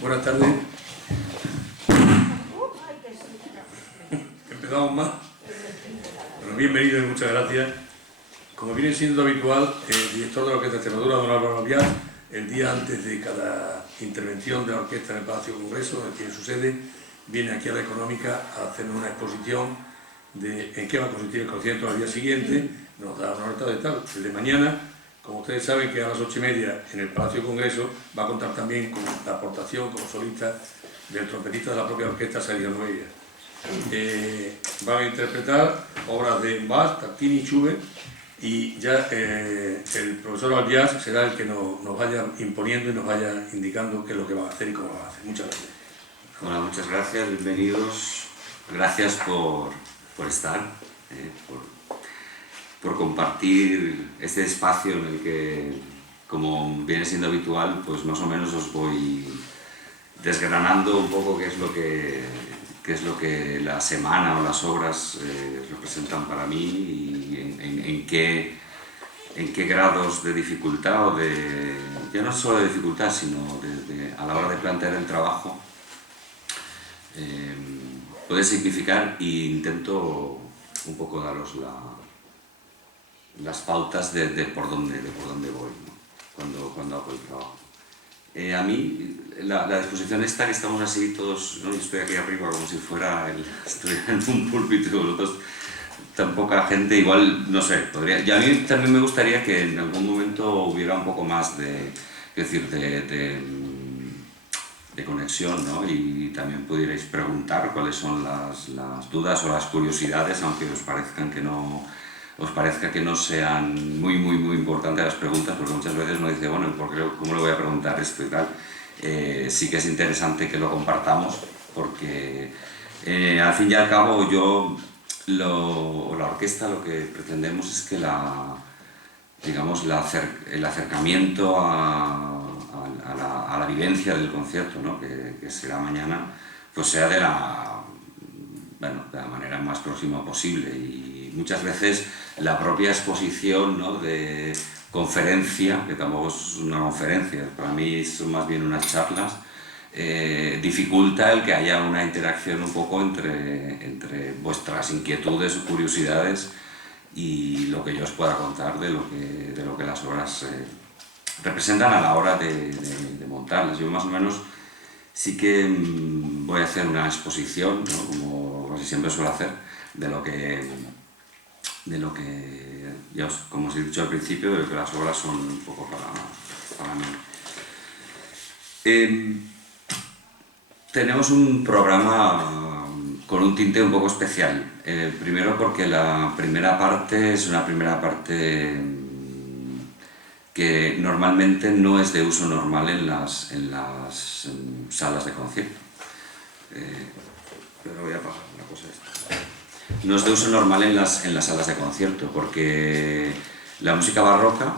Buenas tardes. Empezamos más. Bueno, bienvenidos y muchas gracias. Como viene siendo habitual, el director de la Orquesta de Extremadura, don Álvaro Albiach, el día antes de cada intervención de la orquesta en el Palacio Congreso, donde tiene su sede, viene aquí a la Económica a hacernos una exposición de en qué va a consistir el concierto al día siguiente. Nos da una nota de tal. El de mañana, como ustedes saben, que a las 8:30 en el Palacio Congreso va a contar también con la aportación como solista del trompetista de la propia orquesta, Sergio Nogueira. Van a interpretar obras de Bach, Tartini y Schubert, y ya el profesor Albiach será el que nos vaya imponiendo y nos vaya indicando qué es lo que van a hacer y cómo lo van a hacer. Muchas gracias. Hola, muchas gracias, bienvenidos. Gracias por estar, por compartir este espacio en el que, como viene siendo habitual, pues más o menos os voy desgranando un poco qué es lo que la semana o las obras representan para mí y en qué grados de dificultad o ya no solo de dificultad, sino a la hora de plantear el trabajo puede significar, e intento un poco daros las pautas de por dónde voy, ¿no? cuando hago el trabajo. A mí, la exposición esta, que estamos así todos, ¿no? Yo estoy aquí arriba como si estoy en un púlpito y vosotros tan poca gente, igual, no sé, podría... Y a mí también me gustaría que en algún momento hubiera un poco más de conexión, ¿no? Y también pudierais preguntar cuáles son las dudas o las curiosidades, aunque os parezca que no sean muy importantes las preguntas, porque muchas veces uno dice, bueno, ¿cómo le voy a preguntar esto y tal? Sí que es interesante que lo compartamos, porque al fin y al cabo la orquesta lo que pretendemos es que el acercamiento a la vivencia del concierto, ¿no? que será mañana, pues sea de la manera más próxima posible. Y muchas veces la propia exposición, ¿no? de conferencia, que tampoco es una conferencia, para mí son más bien unas charlas, dificulta el que haya una interacción un poco entre vuestras inquietudes o curiosidades y lo que yo os pueda contar de lo que las obras representan a la hora de montarlas. Yo más o menos sí que voy a hacer una exposición, ¿no? como casi siempre suelo hacer, de lo que ya como os he dicho al principio, de lo que las obras son un poco para mí. Tenemos un programa con un tinte un poco especial. Primero porque la primera parte es una primera parte que normalmente no es de uso normal en las salas de concierto. Pero voy a pasar una cosa esta. No es de uso normal en las salas de concierto, porque la música barroca,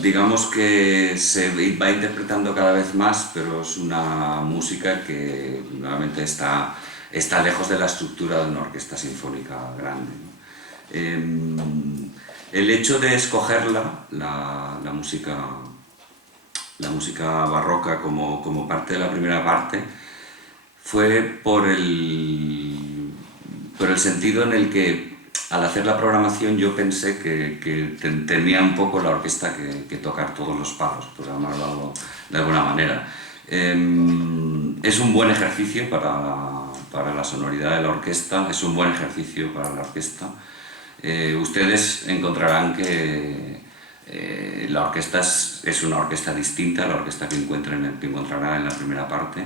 digamos que se va interpretando cada vez más, pero es una música que normalmente está lejos de la estructura de una orquesta sinfónica grande, ¿no? El hecho de escoger la música barroca como parte de la primera parte fue por el sentido en el que al hacer la programación yo pensé que tenía un poco la orquesta que tocar todos los palos, por llamarlo de alguna manera. Es un buen ejercicio para la sonoridad de la orquesta, es un buen ejercicio para la orquesta. Ustedes encontrarán que la orquesta es una orquesta distinta a la orquesta que encontrarán en la primera parte.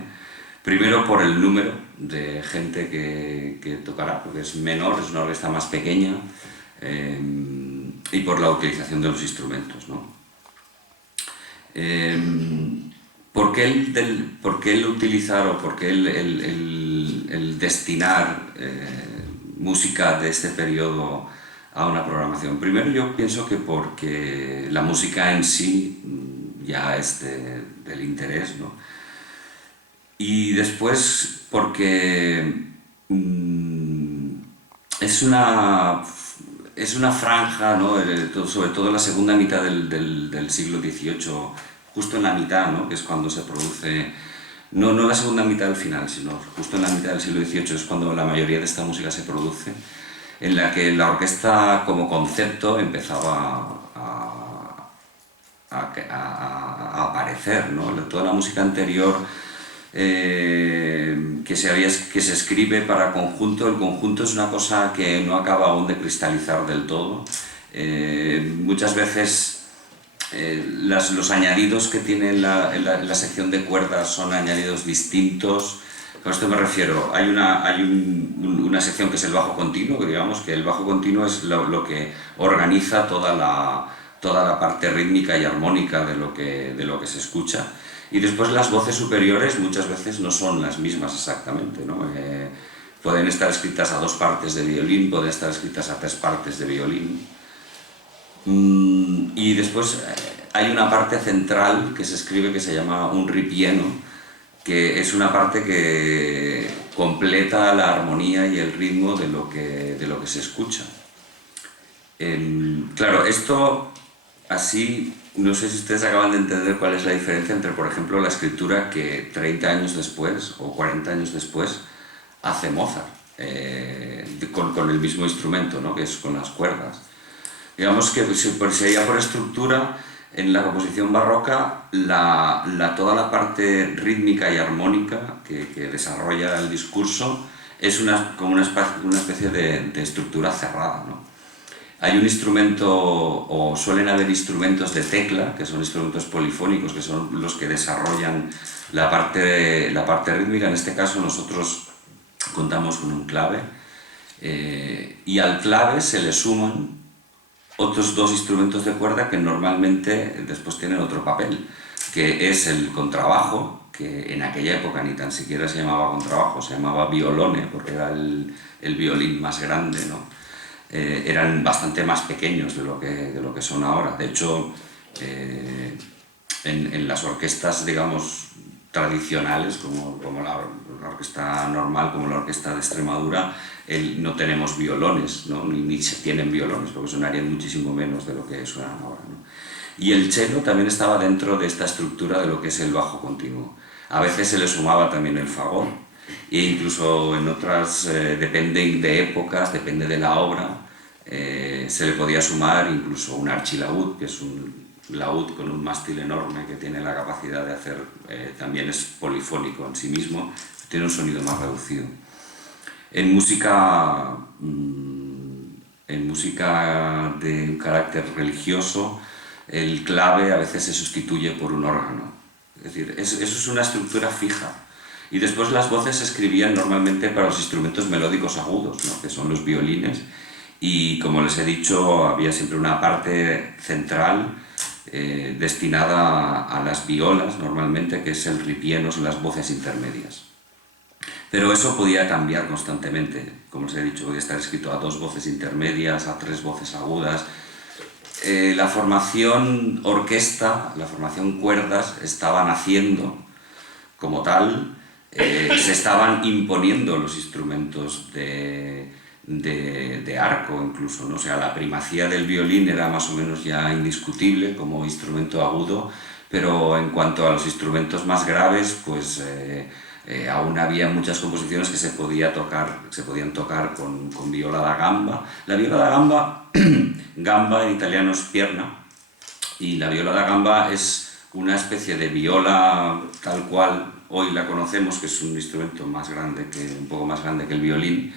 Primero por el número de gente que tocará, porque es menor, es una orquesta más pequeña, y por la utilización de los instrumentos, ¿no? ¿Por qué el utilizar o por qué el destinar música de este periodo a una programación? Primero yo pienso que porque la música en sí ya es del interés, ¿no? Y después porque es una franja, ¿no? Sobre todo en la segunda mitad del siglo XVIII, justo en la mitad, ¿no? Que es cuando se produce, no en la segunda mitad del final, sino justo en la mitad del siglo XVIII es cuando la mayoría de esta música se produce, en la que la orquesta como concepto empezaba a aparecer, ¿no? Toda la música anterior que se escribe para conjunto, el conjunto es una cosa que no acaba aún de cristalizar del todo. Muchas veces los añadidos que tiene la sección de cuerdas son añadidos distintos. Con esto me refiero, hay una sección que es el bajo continuo, que digamos que el bajo continuo es lo que organiza toda la parte rítmica y armónica de lo que se escucha. Y después las voces superiores muchas veces no son las mismas exactamente, ¿no? Pueden estar escritas a 2 partes de violín, pueden estar escritas a 3 partes de violín. Y después hay una parte central que se escribe que se llama un ripieno, que es una parte que completa la armonía y el ritmo de lo que se escucha. Claro, esto así, no sé si ustedes acaban de entender cuál es la diferencia entre, por ejemplo, la escritura que 30 años después o 40 años después hace Mozart, con el mismo instrumento, ¿no? Que es con las cuerdas. Digamos que si ya por estructura, en la composición barroca, toda la parte rítmica y armónica que desarrolla el discurso es como una especie de estructura cerrada, ¿no? Hay un instrumento, o suelen haber instrumentos de tecla, que son instrumentos polifónicos, que son los que desarrollan la parte rítmica. En este caso nosotros contamos con un clave, y al clave se le suman otros 2 instrumentos de cuerda que normalmente después tienen otro papel, que es el contrabajo, que en aquella época ni tan siquiera se llamaba contrabajo, se llamaba violone, porque era el violín más grande, ¿no? Eran bastante más pequeños de lo que son ahora. De hecho, en las orquestas, digamos, tradicionales, como la orquesta normal, como la orquesta de Extremadura, no tenemos violones, ¿no? Ni se tienen violones, porque sonarían muchísimo menos de lo que suenan ahora, ¿no? Y el cello también estaba dentro de esta estructura de lo que es el bajo continuo. A veces se le sumaba también el fagot, e incluso en otras, depende de épocas, depende de la obra, se le podía sumar incluso un archilaúd, que es un laúd con un mástil enorme que tiene la capacidad de hacer, también es polifónico en sí mismo, tiene un sonido más reducido. En música de un carácter religioso, el clave a veces se sustituye por un órgano. Es decir, eso es una estructura fija. Y después las voces se escribían normalmente para los instrumentos melódicos agudos, ¿no? Que son los violines. Y como les he dicho, había siempre una parte central destinada a las violas, normalmente, que es el ripieno, son las voces intermedias. Pero eso podía cambiar constantemente. Como les he dicho, podía estar escrito a 2 voces intermedias, a 3 voces agudas. La formación orquesta, la formación cuerdas, estaba naciendo como tal. Se estaban imponiendo los instrumentos de arco incluso, ¿no? O sea, la primacía del violín era más o menos ya indiscutible como instrumento agudo, pero en cuanto a los instrumentos más graves, pues aún había muchas composiciones que se podían tocar con viola da gamba. La viola da gamba, gamba en italiano es pierna, y la viola da gamba es una especie de viola tal cual hoy la conocemos, que es un instrumento un poco más grande que el violín,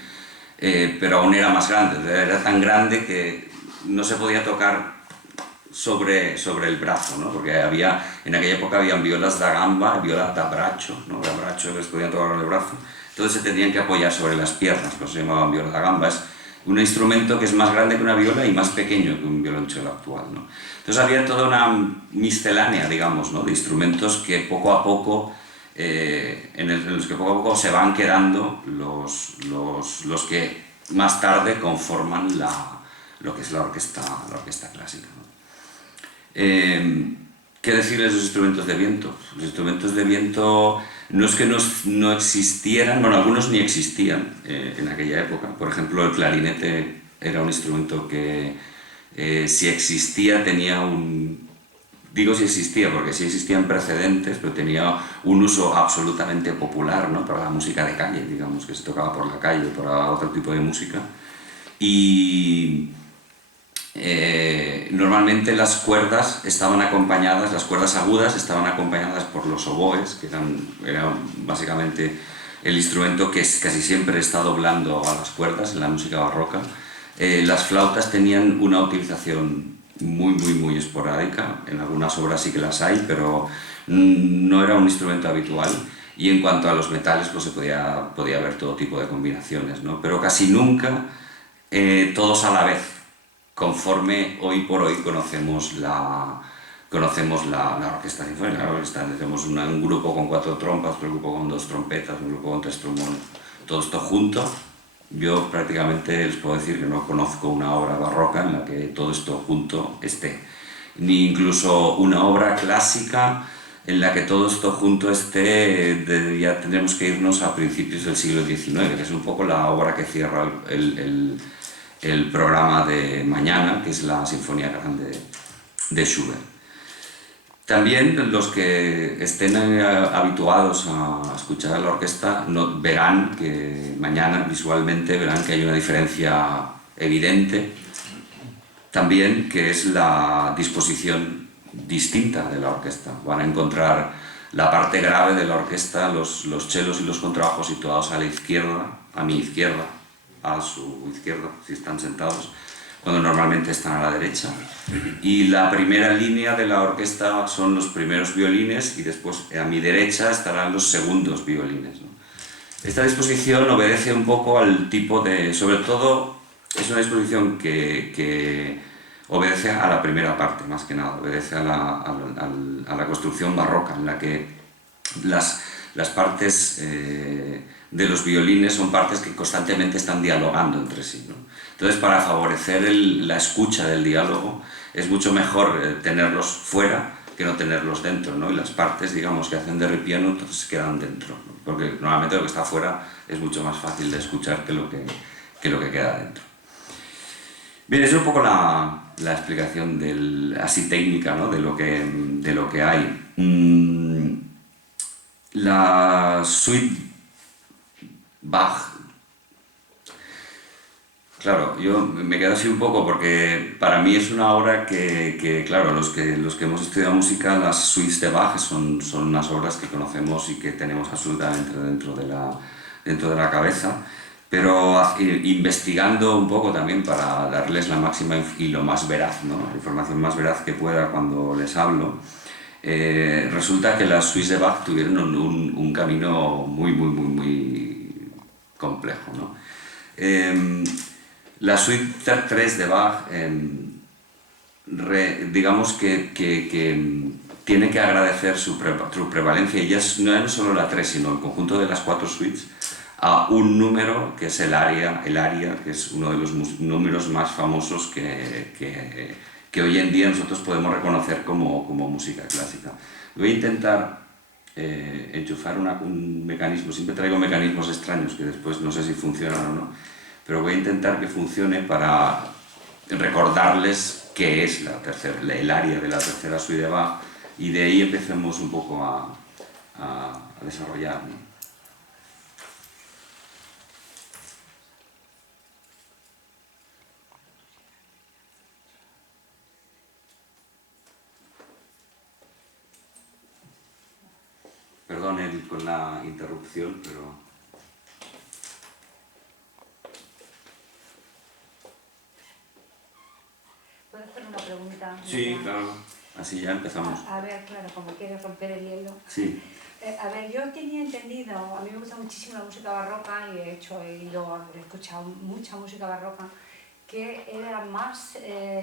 pero aún era más grande, era tan grande que no se podía tocar sobre el brazo, ¿no? Porque en aquella época habían violas da gamba, violas da braccio, ¿no? Da braccio que les podían tocar con el brazo, entonces se tenían que apoyar sobre las piernas, por eso se llamaban violas da gamba. Es un instrumento que es más grande que una viola y más pequeño que un violonchelo actual, ¿no? Entonces había toda una miscelánea, digamos, ¿no? De instrumentos que poco a poco en los que poco a poco se van quedando los que más tarde conforman lo que es la orquesta clásica, ¿no? ¿Qué decir de los instrumentos de viento? Los instrumentos de viento no es que no existieran, bueno, algunos ni existían en aquella época. Por ejemplo, el clarinete era un instrumento que si existía tenía digo si existía, porque sí existían precedentes, pero tenía un uso absolutamente popular, ¿no? Para la música de calle, digamos, que se tocaba por la calle, para otro tipo de música. Y normalmente las cuerdas estaban acompañadas, las cuerdas agudas estaban acompañadas por los oboes, que eran básicamente el instrumento que casi siempre está doblando a las cuerdas en la música barroca. Las flautas tenían una utilización muy esporádica, en algunas obras sí que las hay, pero no era un instrumento habitual. Y en cuanto a los metales, pues se podía ver todo tipo de combinaciones, ¿no? Pero casi nunca todos a la vez, conforme hoy por hoy conocemos la orquesta sinfónica. Tenemos un grupo con 4 trompas, otro grupo con 2 trompetas, un grupo con 3 trombones, todo esto junto. Yo prácticamente les puedo decir que no conozco una obra barroca en la que todo esto junto esté, ni incluso una obra clásica en la que todo esto junto esté. Ya tendremos que irnos a principios del siglo XIX, que es un poco la obra que cierra el programa de mañana, que es la Sinfonía Grande de Schubert. También los que estén habituados a escuchar a la orquesta verán que mañana visualmente verán que hay una diferencia evidente, también, que es la disposición distinta de la orquesta. Van a encontrar la parte grave de la orquesta, los chelos y los contrabajos situados a la izquierda, a mi izquierda, a su izquierda, si están sentados, cuando normalmente están a la derecha. Y la primera línea de la orquesta son los primeros violines y después a mi derecha estarán los segundos violines, ¿no? Esta disposición obedece un poco al tipo de... Sobre todo es una disposición que obedece a la primera parte, más que nada, obedece a la construcción barroca, en la que las partes de los violines son partes que constantemente están dialogando entre sí, ¿no? Entonces, para favorecer la escucha del diálogo, es mucho mejor tenerlos fuera que no tenerlos dentro, ¿no? Y las partes, digamos, que hacen de ripiano, entonces quedan dentro, ¿no? Porque normalmente lo que está fuera es mucho más fácil de escuchar que lo que queda dentro. Bien, esa es un poco la explicación así técnica, ¿no? de lo que hay. La suite Bach, claro, yo me quedo así un poco porque para mí es una obra que claro, los que hemos estudiado música, las suites de Bach son unas obras que conocemos y que tenemos absolutamente dentro de la cabeza, pero investigando un poco también para darles la máxima y lo más veraz, ¿no? La información más veraz que pueda cuando les hablo, resulta que las suites de Bach tuvieron un camino muy complejo, ¿no? La suite 3 de Bach, digamos que tiene que agradecer su prevalencia, y ya no es solo la 3, sino el conjunto de las 4 suites, a un número que es el aria, que es uno de los números más famosos que hoy en día nosotros podemos reconocer como música clásica. Voy a intentar enchufar un mecanismo, siempre traigo mecanismos extraños que después no sé si funcionan o no, pero voy a intentar que funcione para recordarles qué es el aria de la tercera suite de Bach, y de ahí empecemos un poco a desarrollar, ¿no? Perdón con la interrupción, pero... ¿Puedo hacer una pregunta? Sí, claro. Así ya empezamos. A ver, claro, como quieres romper el hielo. Sí. A ver, yo tenía entendido, a mí me gusta muchísimo la música barroca y he escuchado mucha música barroca, que era más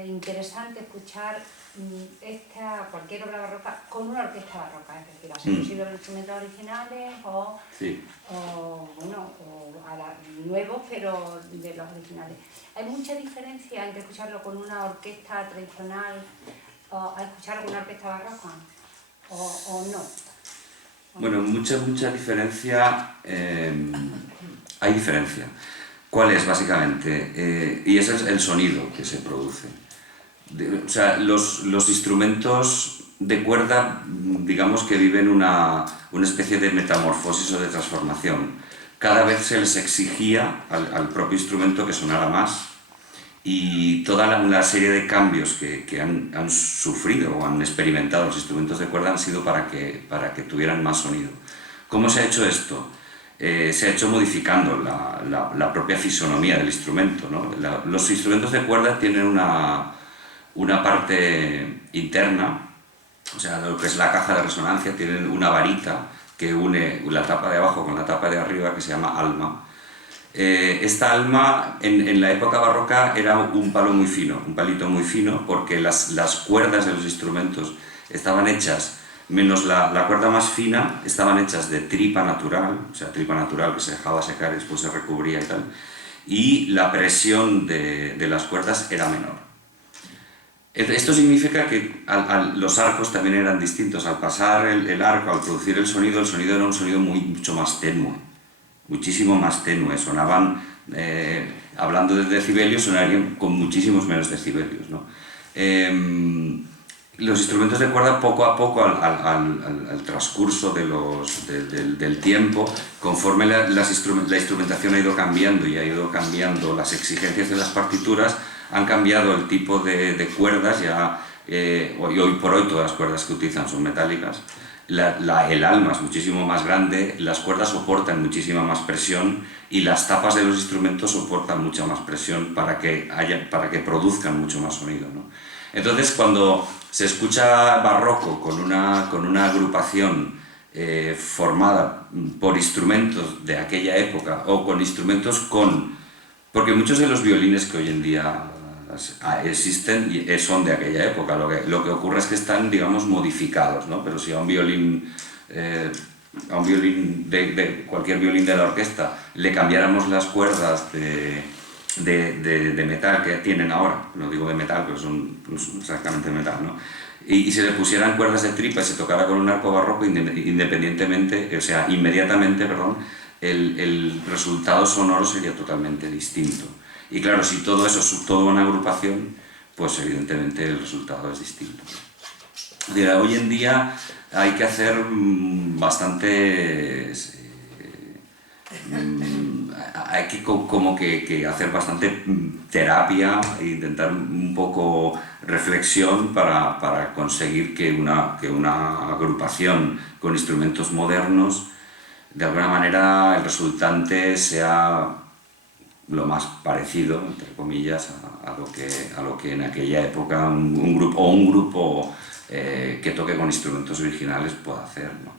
interesante escuchar cualquier obra barroca con una orquesta barroca, es decir, hacer uso de los instrumentos originales o nuevos, pero de los originales. ¿Hay mucha diferencia entre escucharlo con una orquesta tradicional o escucharlo con una orquesta barroca o no? Bueno, mucha diferencia, hay diferencia. ¿Cuál es, básicamente? Y ese es el sonido que se produce. O sea, los instrumentos de cuerda, digamos que viven una especie de metamorfosis o de transformación. Cada vez se les exigía al propio instrumento que sonara más, y toda una serie de cambios que han sufrido o han experimentado los instrumentos de cuerda han sido para que tuvieran más sonido. ¿Cómo se ha hecho esto? Se ha hecho modificando la propia fisonomía del instrumento, ¿no? Los instrumentos de cuerda tienen una parte interna, o sea, lo que es la caja de resonancia, tienen una varita que une la tapa de abajo con la tapa de arriba, que se llama alma. Esta alma en la época barroca era un palo muy fino, un palito muy fino, porque las cuerdas de los instrumentos estaban hechas, menos la cuerda más fina, estaban hechas de tripa natural, o sea, tripa natural que se dejaba secar y después se recubría y tal, y la presión de las cuerdas era menor. Esto significa que los arcos también eran distintos. Al pasar el arco, al producir el sonido era un sonido mucho más tenue, muchísimo más tenue. Sonaban, hablando de decibelios, sonarían con muchísimos menos decibelios, ¿no? Los instrumentos de cuerda, poco a poco, al transcurso del tiempo, conforme la instrumentación ha ido cambiando y ha ido cambiando las exigencias de las partituras, han cambiado el tipo de cuerdas. Hoy por hoy todas las cuerdas que utilizan son metálicas. El alma es muchísimo más grande, las cuerdas soportan muchísima más presión y las tapas de los instrumentos soportan mucha más presión para que produzcan mucho más sonido, ¿no? Entonces, cuando se escucha barroco con una agrupación formada por instrumentos de aquella época o con instrumentos porque muchos de los violines que hoy en día existen son de aquella época. Lo que ocurre es que están, digamos, modificados, ¿no? Pero si a un violín cualquier violín de la orquesta le cambiáramos las cuerdas de metal que tienen ahora, no digo de metal, pero son exactamente de metal, ¿no? Y se le pusieran cuerdas de tripa y se tocara con un arco barroco, inmediatamente, perdón, el resultado sonoro sería totalmente distinto. Y claro, si todo eso es toda una agrupación, pues evidentemente el resultado es distinto. Hoy en día hay que hacer hay que hacer bastante terapia e intentar un poco reflexión para conseguir que una agrupación con instrumentos modernos, de alguna manera el resultante sea lo más parecido, entre comillas, a lo que en aquella época un grupo que toque con instrumentos originales pueda hacer, ¿no?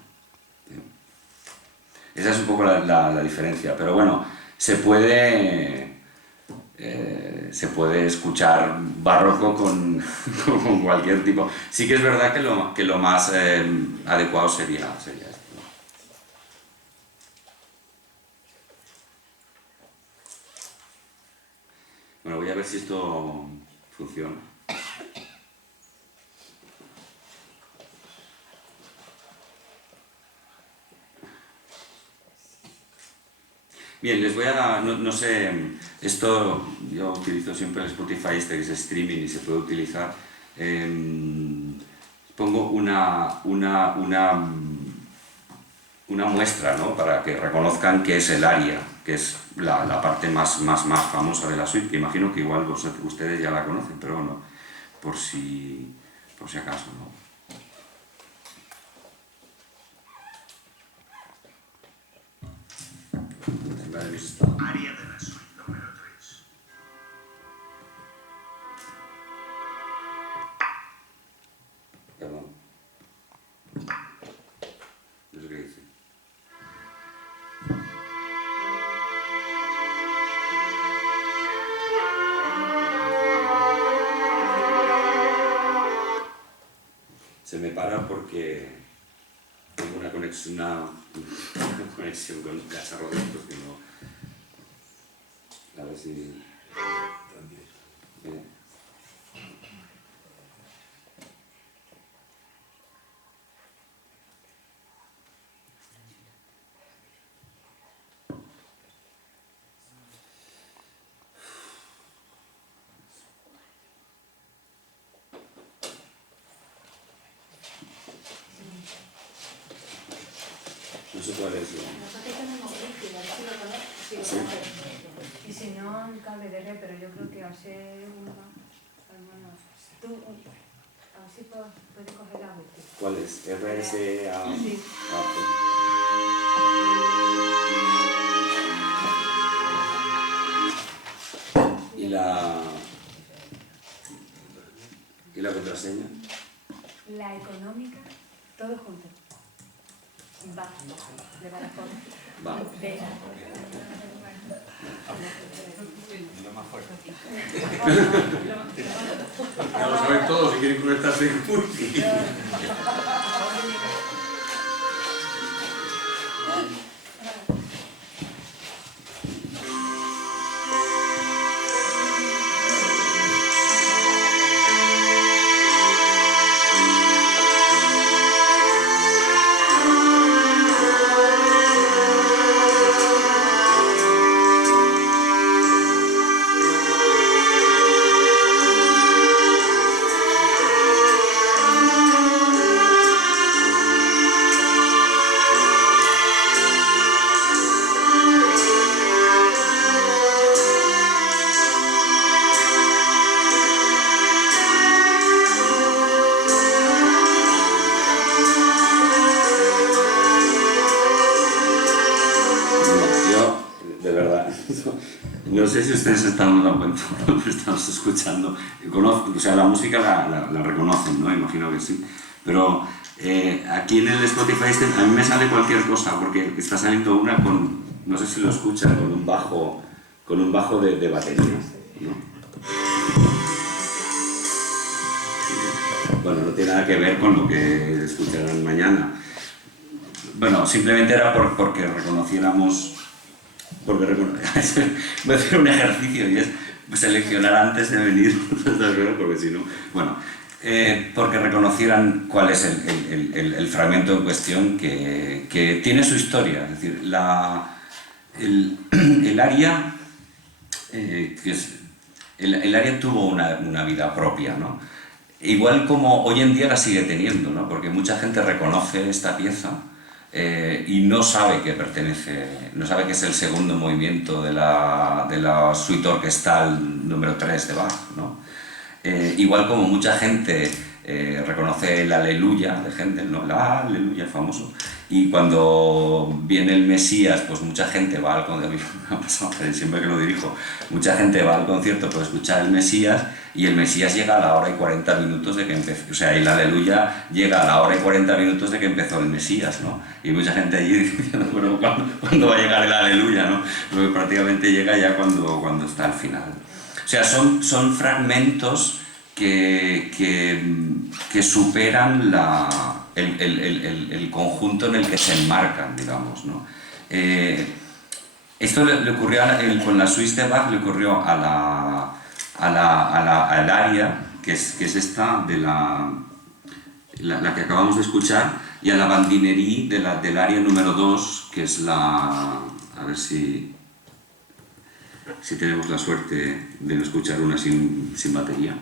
Esa es un poco la diferencia, pero bueno, se puede escuchar barroco con cualquier tipo. Sí que es verdad que lo más adecuado sería esto, ¿no? Bueno, voy a ver si esto funciona. Bien, les voy a... No sé, esto yo utilizo siempre el Spotify que es streaming y se puede utilizar. Pongo una muestra, ¿no? Para que reconozcan qué es el aria, que es la parte más famosa de la suite, que imagino que igual ustedes ya la conocen, pero bueno, por si acaso, ¿no? Aria de la suite número 3. Perdón. No sé qué dice. Se me para porque tengo una conexión con Casa Rodrigo que no... A ver si... sé cuál es. Nosotros tenemos líquido, si lo conoces, sí, ¿Sí? Y si no, el cable de red, pero yo creo que al ser una... Tú, a ver si puedes coger la wifi. ¿Cuál es? RSA. Sí. ¿Y la contraseña? La económica, todo junto. Va, de Badajoz. Va. Venga. Ya lo saben todos, si quieren conectarse en wifi. No sé si ustedes se están dando cuenta de lo que estamos escuchando. O sea, la música la reconocen, ¿no? Imagino que sí. Pero aquí en el Spotify a mí me sale cualquier cosa, porque está saliendo una con, no sé si lo escuchan, con un bajo de batería, ¿no? Bueno, no tiene nada que ver con lo que escucharán mañana. Bueno, simplemente era porque reconociéramos... voy a hacer un ejercicio y es seleccionar antes de venir, porque si no... Bueno, porque reconocieran cuál es el fragmento en cuestión que tiene su historia. Es decir, el aria, el aria tuvo una vida propia, ¿no? Igual como hoy en día la sigue teniendo, ¿no? Porque mucha gente reconoce esta pieza y no sabe que pertenece, no sabe que es el segundo movimiento de la suite orquestal número 3 de Bach, ¿no? Igual como mucha gente reconoce el Aleluya de Händel, ¿no? La Aleluya famoso, y cuando viene el Mesías, pues mucha gente va al concierto, siempre que lo dirijo, mucha gente va al concierto por escuchar el Mesías, y el Mesías llega a la hora y 40 minutos de que empezó, o sea, el Aleluya llega a la hora y 40 minutos de que empezó el Mesías, ¿no? Y mucha gente allí diciendo, bueno, ¿cuándo va a llegar el Aleluya, no? Porque prácticamente llega ya cuando está al final. O sea, son fragmentos que superan el conjunto en el que se enmarcan, digamos, ¿no? Esto le ocurrió con la suite de Bach, le ocurrió al aria, que es esta de la que acabamos de escuchar, y a la bandinerie del aria número 2, que es a ver si tenemos la suerte de no escuchar una sin batería.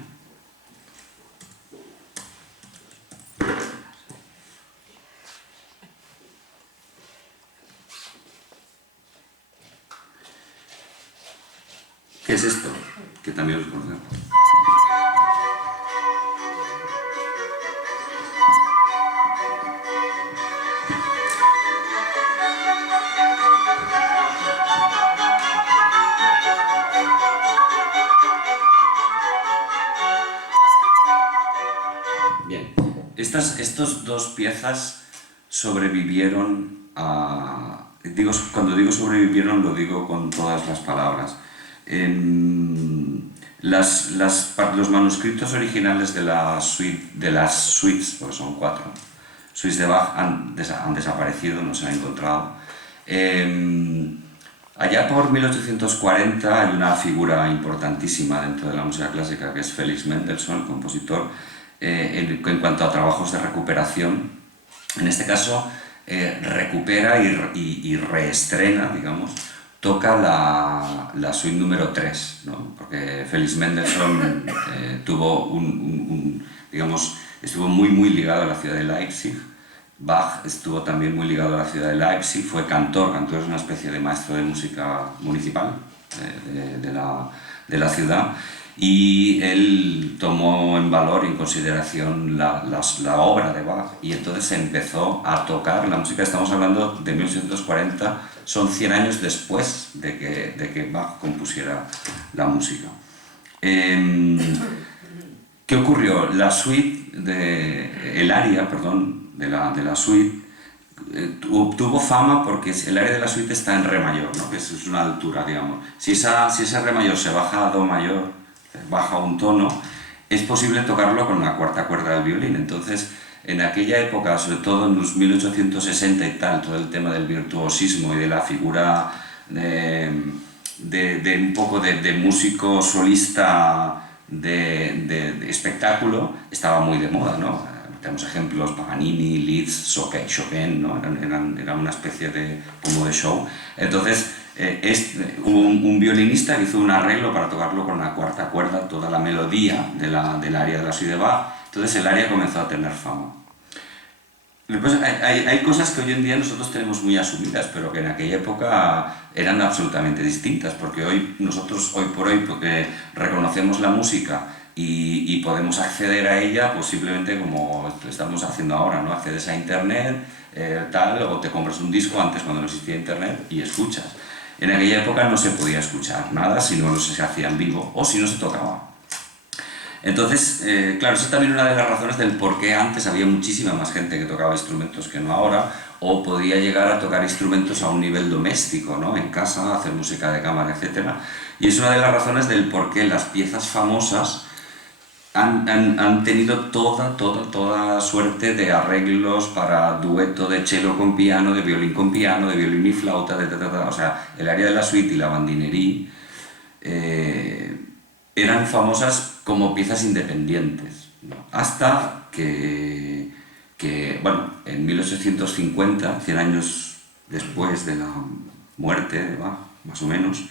¿Qué es esto? Que también os conozco. Bien, estas dos piezas sobrevivieron a... Cuando digo sobrevivieron lo digo con todas las palabras. Los manuscritos originales de las suites, porque son 4, suites de Bach han desaparecido, no se han encontrado. Allá por 1840 hay una figura importantísima dentro de la música clásica, que es Felix Mendelssohn, el compositor, en cuanto a trabajos de recuperación. En este caso, recupera y reestrena, digamos, toca la suite número 3, ¿no? Porque Felix Mendelssohn tuvo digamos, estuvo muy ligado a la ciudad de Leipzig, Bach estuvo también muy ligado a la ciudad de Leipzig, fue cantor, cantor es una especie de maestro de música municipal de la ciudad, y él tomó en valor y en consideración la obra de Bach, y entonces empezó a tocar la música. Estamos hablando de 1840, son 100 años después de que Bach compusiera la música. ¿Qué ocurrió? La suite, el área, perdón, de la suite, obtuvo fama porque el área de la suite está en re mayor, ¿no? Que es una altura, digamos. Si ese re mayor se baja a do mayor, baja un tono, es posible tocarlo con la cuarta cuerda del violín. Entonces, en aquella época, sobre todo en los 1860 y tal, todo el tema del virtuosismo y de la figura de un poco de músico solista de espectáculo estaba muy de moda, ¿no? Tenemos ejemplos: Paganini, Liszt, Chopin, ¿no? Eran una especie como de show. Entonces, hubo un violinista que hizo un arreglo para tocarlo con la cuarta cuerda, toda la melodía del área de la suite de Bach. Entonces el área comenzó a tener fama. Hay cosas que hoy en día nosotros tenemos muy asumidas, pero que en aquella época eran absolutamente distintas, porque nosotros hoy por hoy, porque reconocemos la música y podemos acceder a ella, pues simplemente como estamos haciendo ahora, ¿no? Accedes a internet, o te compras un disco, antes cuando no existía internet, y escuchas. En aquella época no se podía escuchar nada si no se hacía en vivo o si no se tocaba. Entonces, claro, esa es también una de las razones del por qué antes había muchísima más gente que tocaba instrumentos que no ahora, o podía llegar a tocar instrumentos a un nivel doméstico, ¿no? En casa, hacer música de cámara, etc. Y es una de las razones del por qué las piezas famosas han tenido toda suerte de arreglos para dueto de cello con piano, de violín con piano, de violín y flauta, o sea, el área de la suite y la bandinerie eran famosas como piezas independientes, ¿no? Hasta que, bueno, en 1850, 100 años después de la muerte de Bach, más o menos,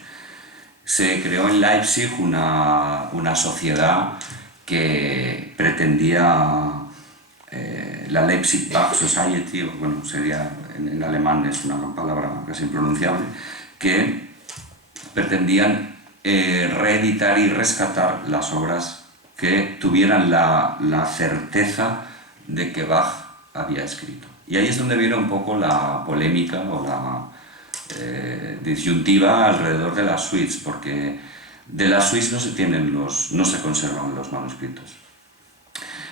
se creó en Leipzig una sociedad que pretendía, la Leipzig Bach Society, bueno, sería en alemán, es una palabra casi impronunciable, que pretendían reeditar y rescatar las obras que tuvieran la certeza de que Bach había escrito. Y ahí es donde viene un poco la polémica o la disyuntiva alrededor de las suites, porque de las suites no se conservan los manuscritos.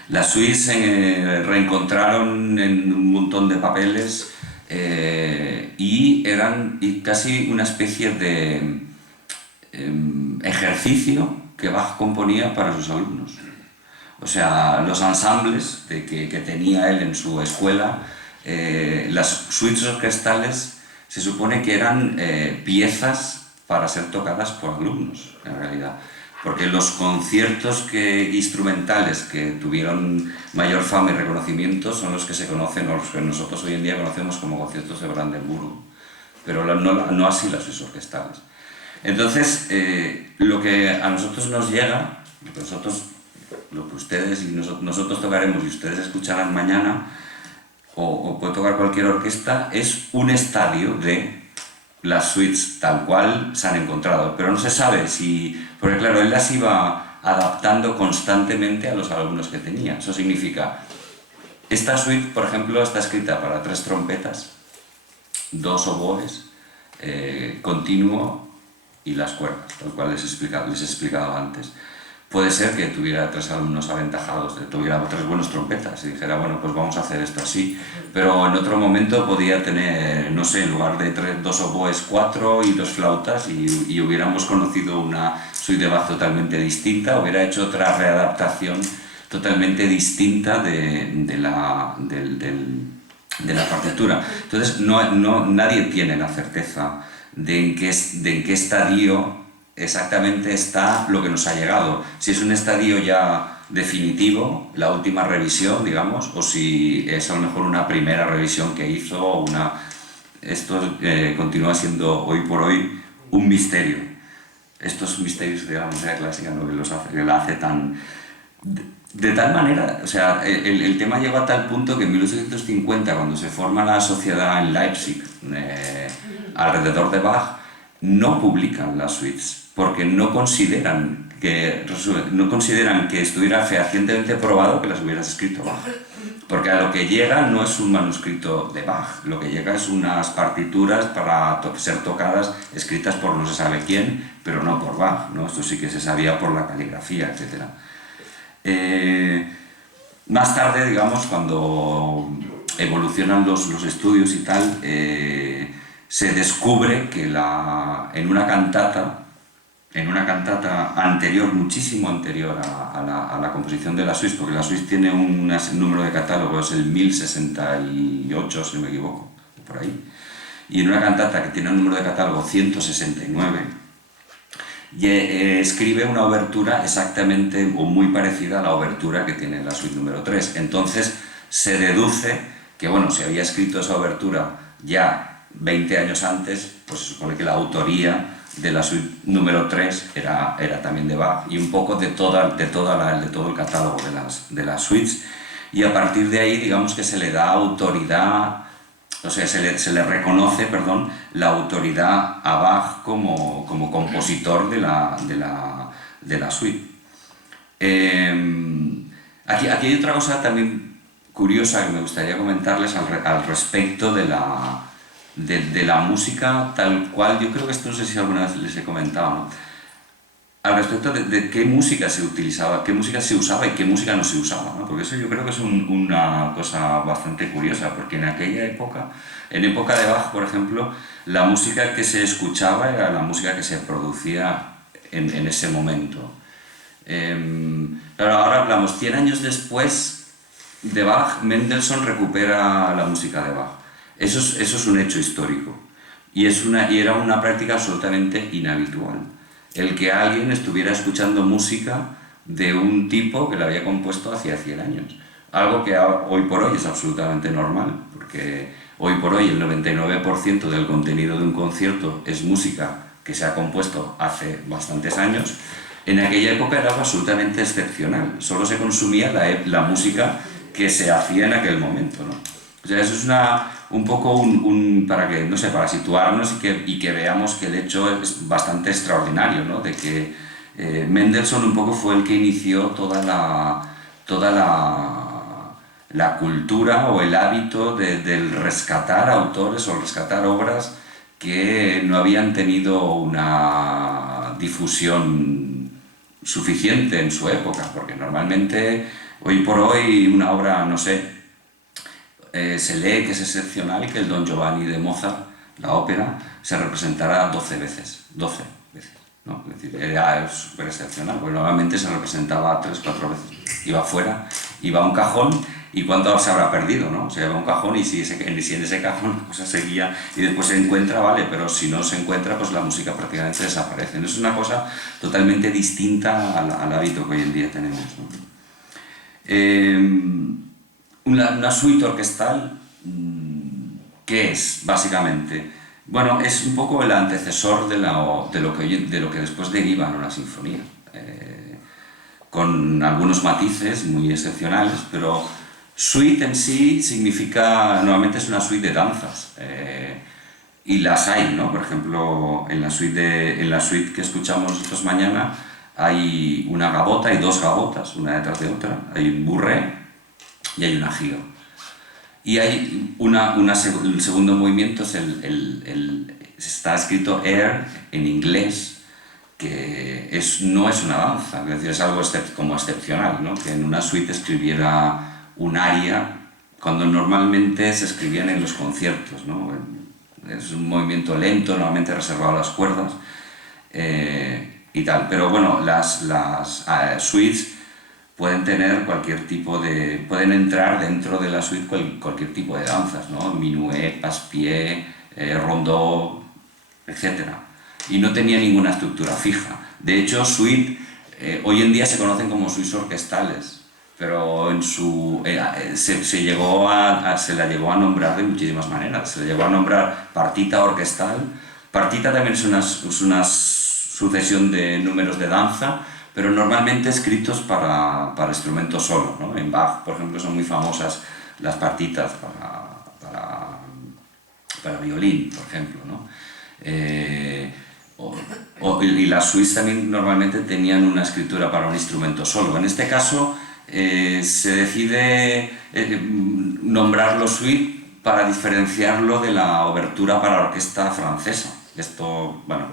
Las suites se reencontraron en un montón de papeles y eran casi una especie de ejercicio que Bach componía para sus alumnos. O sea, los ensambles que tenía él en su escuela, las suites orquestales, se supone que eran piezas para ser tocadas por alumnos, en realidad. Porque los conciertos instrumentales que tuvieron mayor fama y reconocimiento son los que se conocen, o los que nosotros hoy en día conocemos como conciertos de Brandenburgo, pero no así las suites orquestales. Entonces, lo que a nosotros nos llega, lo que ustedes y nosotros tocaremos y ustedes escucharán mañana, o puede tocar cualquier orquesta, es un estadio de las suites tal cual se han encontrado, pero no se sabe si... Porque claro, él las iba adaptando constantemente a los alumnos que tenía. Eso significa, esta suite, por ejemplo, está escrita para 3 trompetas, 2 oboes, continuo y las cuerdas, tal cual les he explicado antes. Puede ser que tuviera 3 alumnos aventajados, tuviera 3 buenos trompetas y dijera, bueno, pues vamos a hacer esto así. Pero en otro momento podía tener, no sé, en lugar de 2 oboes, 4 y 2 flautas, y hubiéramos conocido una suite de Bach totalmente distinta, hubiera hecho otra readaptación totalmente distinta de la partitura. Entonces, nadie tiene la certeza de en qué estadio exactamente está lo que nos ha llegado. Si es un estadio ya definitivo, la última revisión, digamos, o si es a lo mejor una primera revisión que hizo, esto continúa siendo hoy por hoy un misterio. Estos misterios de la música clásica, ¿no? que la hace De tal manera, o sea, el tema llegó a tal punto que en 1850, cuando se forma la sociedad en Leipzig, alrededor de Bach, no publican las suites, porque no consideran que estuviera fehacientemente probado que las hubieras escrito Bach. Porque a lo que llega no es un manuscrito de Bach, lo que llega es unas partituras para ser tocadas, escritas por no se sabe quién, pero no por Bach, ¿no? Esto sí que se sabía por la caligrafía, etc. Más tarde, digamos, cuando evolucionan los estudios y tal, se descubre que en una cantata anterior, muchísimo anterior a la composición de la suite, porque la suite tiene un número de catálogo, es el 1068, si no me equivoco, por ahí, y en una cantata que tiene un número de catálogo 169, y escribe una obertura exactamente o muy parecida a la obertura que tiene la suite número 3. Entonces se deduce que, bueno, si había escrito esa obertura ya 20 años antes, pues se supone que la autoría de la suite número 3 era también de Bach, y un poco de todo el catálogo de las suites, y a partir de ahí, digamos que se le da autoridad, o sea, se le reconoce, perdón, la autoridad a Bach como compositor de la suite. Aquí hay otra cosa también curiosa que me gustaría comentarles al respecto de la música tal cual. Yo creo que esto no sé si alguna vez les he comentado, ¿no? Al respecto de qué música se utilizaba, qué música se usaba y qué música no se usaba, ¿no? Porque eso yo creo que es una cosa bastante curiosa, porque en aquella época, en época de Bach, por ejemplo, la música que se escuchaba era la música que se producía en ese momento. Claro, ahora hablamos, 100 años después de Bach, Mendelssohn recupera la música de Bach. Eso es un hecho histórico, y era una práctica absolutamente inhabitual, el que alguien estuviera escuchando música de un tipo que la había compuesto hacía 100 años. Algo que hoy por hoy es absolutamente normal, porque hoy por hoy el 99% del contenido de un concierto es música que se ha compuesto hace bastantes años. En aquella época era algo absolutamente excepcional, solo se consumía la música que se hacía en aquel momento, ¿no? O sea, eso es un poco para situarnos y que veamos que el hecho es bastante extraordinario, ¿no? De que Mendelssohn un poco fue el que inició toda la cultura o el hábito del rescatar autores o rescatar obras que no habían tenido una difusión suficiente en su época, porque normalmente hoy por hoy una obra, no sé, se lee que es excepcional y que el Don Giovanni de Mozart, la ópera, se representará 12 veces, ¿no? Es decir, era súper excepcional, porque normalmente se representaba 3-4 veces. Iba fuera, iba a un cajón, y cuánto se habrá perdido, ¿no? Se lleva a un cajón y si en ese cajón la cosa seguía y después se encuentra, vale, pero si no se encuentra, pues la música prácticamente desaparece. Es una cosa totalmente distinta al hábito que hoy en día tenemos, ¿no? Una suite orquestal, ¿qué es, básicamente? Bueno, es un poco el antecesor de lo que después deriva en una sinfonía, con algunos matices muy excepcionales, pero suite en sí significa, normalmente es una suite de danzas, y las hay, ¿no? Por ejemplo, en la suite que escuchamos nosotros mañana hay una gavota y 2 gavotas, una detrás de otra, hay un bourrée y hay una giga. Y hay el segundo movimiento, está escrito air en inglés, que no es una danza, es decir, es algo como excepcional, ¿no? Que en una suite escribiera un aria, cuando normalmente se escribían en los conciertos, ¿no? Es un movimiento lento, normalmente reservado a las cuerdas, y tal. Pero bueno, las suites pueden tener pueden entrar dentro de la suite cualquier tipo de danzas, ¿no? Minuet, passe-pied, rondó, etc. Y no tenía ninguna estructura fija. De hecho, suite hoy en día se conocen como suites orquestales, pero se la llegó a nombrar de muchísimas maneras. Se le llegó a nombrar partita orquestal. Partita también es una sucesión de números de danza, pero normalmente escritos para instrumento solo, ¿no? En Bach, por ejemplo, son muy famosas las partitas para violín, por ejemplo, ¿no? Y las suites también normalmente tenían una escritura para un instrumento solo. En este caso se decide nombrarlo suite para diferenciarlo de la obertura para orquesta francesa. Esto, bueno,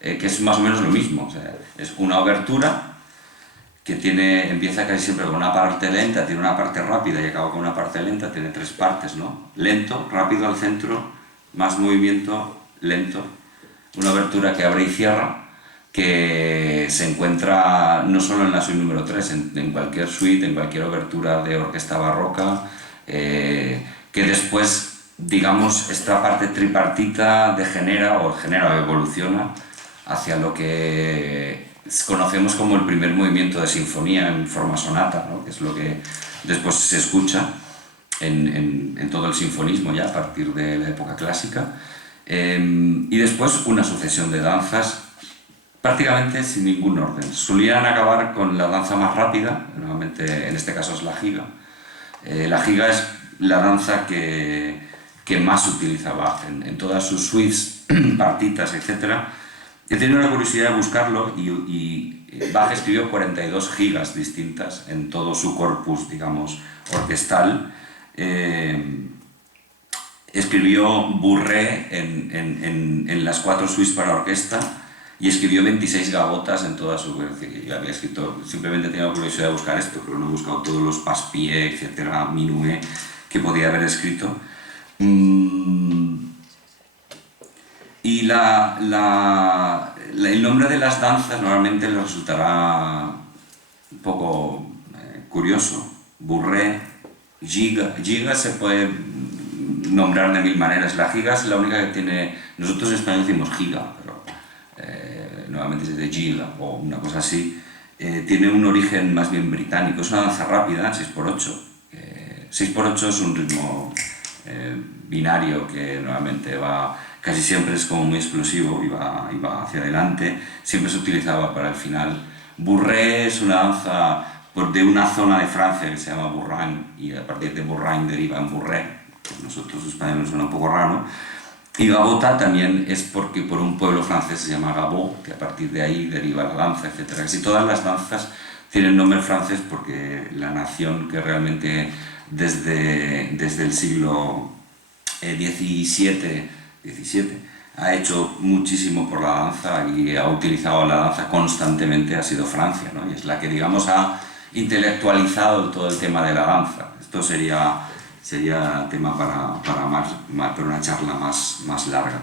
que es más o menos lo mismo. O sea, es una obertura que empieza casi siempre con una parte lenta, tiene una parte rápida y acaba con una parte lenta, tiene 3 partes, ¿no? Lento, rápido al centro, más movimiento, lento. Una obertura que abre y cierra, que se encuentra no solo en la suite número 3, en cualquier suite, en cualquier obertura de orquesta barroca, que después, digamos, esta parte tripartita degenera o evoluciona hacia lo que conocemos como el primer movimiento de sinfonía en forma sonata, ¿no? Que es lo que después se escucha en todo el sinfonismo ya a partir de la época clásica. Y después una sucesión de danzas prácticamente sin ningún orden. Solían acabar con la danza más rápida, normalmente en este caso es la giga. La giga es la danza que más utiliza Bach en todas sus suites, partitas, etc. He tenido la curiosidad de buscarlo y Bach escribió 42 gigas distintas en todo su corpus, digamos, orquestal. Escribió Bourrée en las 4 suites para orquesta y escribió 26 gavotas en toda su... Yo había escrito, simplemente tenía la curiosidad de buscar esto, pero no he buscado todos los passe-pieds, etcétera, minuet que podía haber escrito. Y el nombre de las danzas normalmente les resultará un poco curioso. Bourrée, giga. Giga se puede nombrar de 1000 maneras. La giga es la única que tiene... Nosotros en español decimos giga, pero nuevamente se dice giga o una cosa así. Tiene un origen más bien británico. Es una danza rápida, 6x8. 6x8 es un ritmo binario que normalmente va... Casi siempre es como muy explosivo y va hacia adelante. Siempre se utilizaba para el final. Bourrée es una danza de una zona de Francia que se llama Bourragne y a partir de Bourragne deriva en Bourrée. Nosotros los españoles nos suena un poco raro. Y gavota también es porque por un pueblo francés se llama Gabot, que a partir de ahí deriva la danza, etc. Casi todas las danzas tienen nombre francés porque la nación que realmente desde el siglo XVII ha hecho muchísimo por la danza y ha utilizado la danza constantemente ha sido Francia, ¿no? Y es la que, digamos, ha intelectualizado todo el tema de la danza. Esto sería tema para una charla más larga.